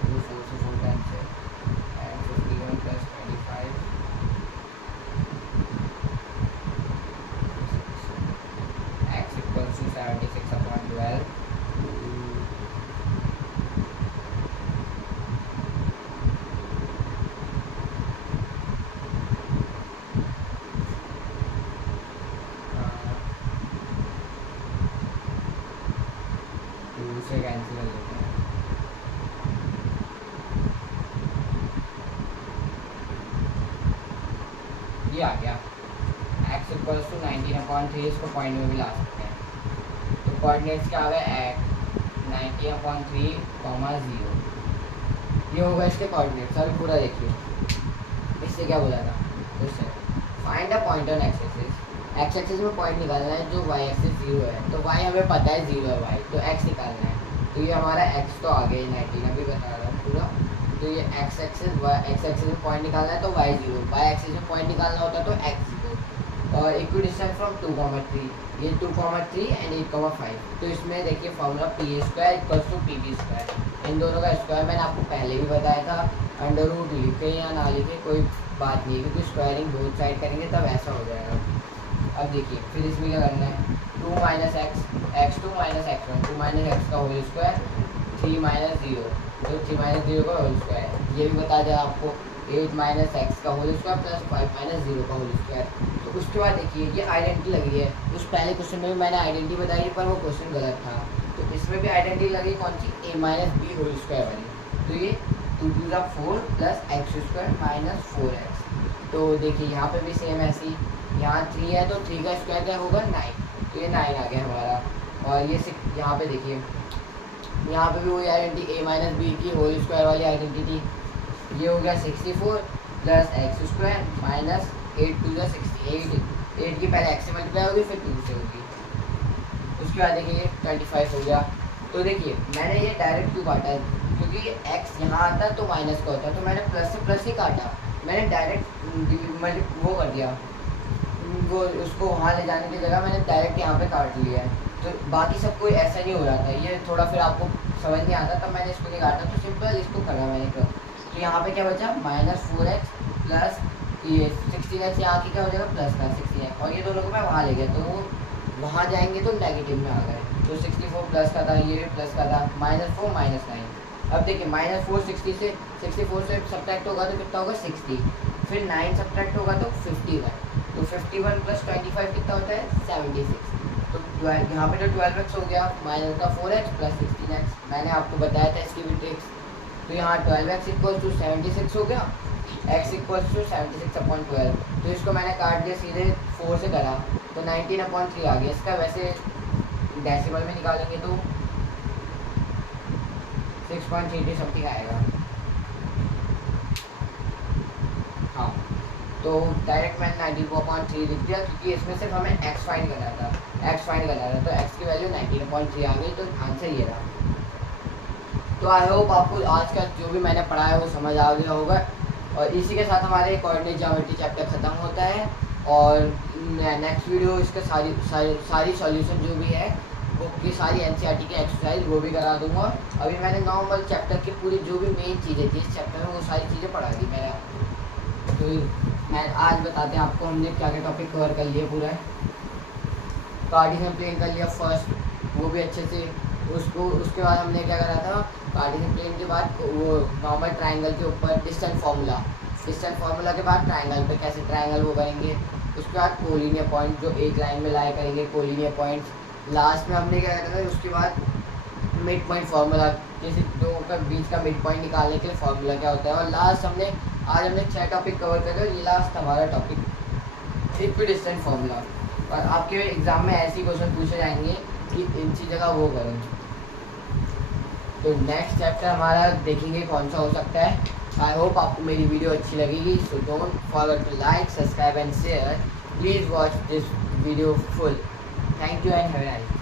4 से 4 टाइम्स है, and 51 plus 25 x equals to 76 upon 12। से कैंसिल कर लेते हैं, ये आ गया x इक्वल्स टू 19/3, इसको पॉइंट में भी ला सकते हैं। तो कोऑर्डिनेट्स क्या आ गए, 19/3, 0, ये होगा इसके कोऑर्डिनेट्स। अभी पूरा देखिए, इससे क्या बोला था, इससे find a point on x axis, X axis में पॉइंट निकालना है जो वाई एक्सिस 0 है, तो वाई हमें पता है 0 है वाई, तो एक्स निकालना है। तो ये हमारा एक्स तो आ गया 19, अभी बता रहा हूँ पूरा। तो ये एक्स एक्सिस में पॉइंट निकालना है तो वाई 0, वाई एक्सिस में पॉइंट निकालना होता है तो एक्स 0, और इक्वी डिस्टेंस फ्रॉम 2,3, ये 2,3 एंड 8,5। तो इसमें देखिए formula P square equals to P B square, इन दोनों का स्क्वायर मैंने आपको पहले भी बताया था। अंडर रूट लिखे या ना लिखे कोई बात नहीं, क्योंकि स्क्वायरिंग बोथ साइड करेंगे तब ऐसा हो जाएगा। अब देखिए फिर इसमें क्या करना है, 2 minus x2 minus x1, 2 minus X का होल स्क्वायर, 3 माइनस 0, तो 3 माइनस 0 का होल स्क्वायर, ये भी बता दिया आपको, 8 माइनस एक्स का होल स्क्वायर प्लस 5 माइनस 0 का होल स्क्वायर। तो उसके बाद देखिए ये आइडेंटिटी लग रही है, उस पहले क्वेश्चन में भी मैंने आइडेंटिटी बताई पर वो क्वेश्चन गलत था, तो इसमें भी आइडेंटिटी लगी कौन सी, a minus B whole square वाली। तो ये 2 to the 4 plus x square minus 4x। तो देखिए यहाँ पे भी सेम ऐसी, यहाँ 3 है तो 3 का स्क्वायर क्या होगा 9, तो ये 9 आ गया हमारा। और ये यहाँ पे देखिए, यहाँ पे भी वही आइडेंटिटी a माइनस बी की होल स्क्वायर वाली आइडेंटिटी, ये हो गया 64 plus x square minus 8 to the 68, 8 की पहले x से मल्टीप्लाई होगी फिर 2 से होगी, उसके बाद देखिए 25 हो गया। तो देखिए मैंने ये डायरेक्ट क्यों काटा है, क्योंकि x यहाँ आता है तो माइनस का होता है, तो मैंने प्लस से प्लस ही काटा, मैंने डायरेक्ट वो कर दिया, वो उसको वहाँ ले जाने की जगह मैंने डायरेक्ट यहाँ पे काट लिया है। तो बाकी सब कोई ऐसा नहीं हो रहा था, ये थोड़ा फिर आपको समझ नहीं आता, तब मैंने इसको नहीं काटा, तो सिंपल इसको करा मैंने। तो यहाँ पे क्या बचा, माइनस 4x प्लस ये 16x, यहाँ की क्या हो जाएगा प्लस का 16x, और ये दोनों को मैं वहाँ ले गया, तो वो वहाँ जाएंगे तो नेगेटिव में आ गए। तो 64 प्लस का था, ये भी प्लस का था, -4 -9। अब देखिए -4 64 से सब्ट्रैक्ट होगा तो कितना होगा 60, फिर 9 सब्ट्रैक्ट होगा तो 51, तो 51 प्लस 25 कितना होता है 76। तो 12 यहाँ पे तो 12x हो गया, माइनस का 4x प्लस 16x, मैंने आपको बताया था इसकी भी ट्रिक्स। तो यहाँ 12x इक्वल्स टू 76 हो गया, x इक्वल्स टू 76/12, तो इसको मैंने काट दिया सीधे 4 से करा, तो 19/3 आ गया। इसका वैसे डेसिमल में निकालेंगे तो 6.33 समथिंग आएगा। हाँ, तो डायरेक्ट मैंने 19/3 लिख दिया, क्योंकि इसमें सिर्फ हमें x फाइंड करना था, तो x की वैल्यू 19/3 आ गई, तो आंसर ये रहा। तो आई होप आपको आज का जो भी मैंने पढ़ा है वो समझ आ गया होगा, और इसी के साथ हमारे कोऑर्डिनेट ज्योमेट्री चैप्टर ख़त्म होता है। और नेक्स्ट वीडियो इसका सारी सॉल्यूशन जो भी है वो की सारी एनसीईआरटी की एक्सरसाइज वो भी करा दूंगा। अभी मैंने नॉर्मल चैप्टर की पूरी जो भी मेन चीज़ें थी इस चैप्टर में वो सारी चीज़ें पढ़ा दी मैंने आपको। तो मैं आज बताते हैं आपको हमने क्या क्या टॉपिक कवर कर लिया पूरा। कार्टेशियन प्लेन कर लिया फर्स्ट, वो भी अच्छे से। उसके बाद हमने क्या करा था, कार्टेशियन प्लेन के बाद वो नॉर्मल ट्रायंगल के ऊपर डिस्टेंस फार्मूला के बाद ट्रायंगल पे कैसे ट्रायंगल वो करेंगे। उसके बाद कोलिनियर पॉइंट जो एक लाइन में लाया करेंगे, कोलिनियर पॉइंट्स। लास्ट में हमने क्या करा था, उसके बाद मिड पॉइंट फार्मूला, जैसे दो का बीच का मिड पॉइंट निकालने के लिए फार्मूला क्या होता है। और लास्ट आज हमने 6 टॉपिक कवर करे और ये लास्ट हमारा टॉपिक इक्विडिस्टेंट फार्मूला। और आपके एग्ज़ाम में ऐसे क्वेश्चन पूछे जाएंगे कि इन चीज़ जगह वो करें। तो नेक्स्ट चैप्टर हमारा देखेंगे कौन सा हो सकता है। आई होप आपको मेरी वीडियो अच्छी लगेगी। So don't forget to like, subscribe and share. Please watch this video full. Thank you and have a nice day.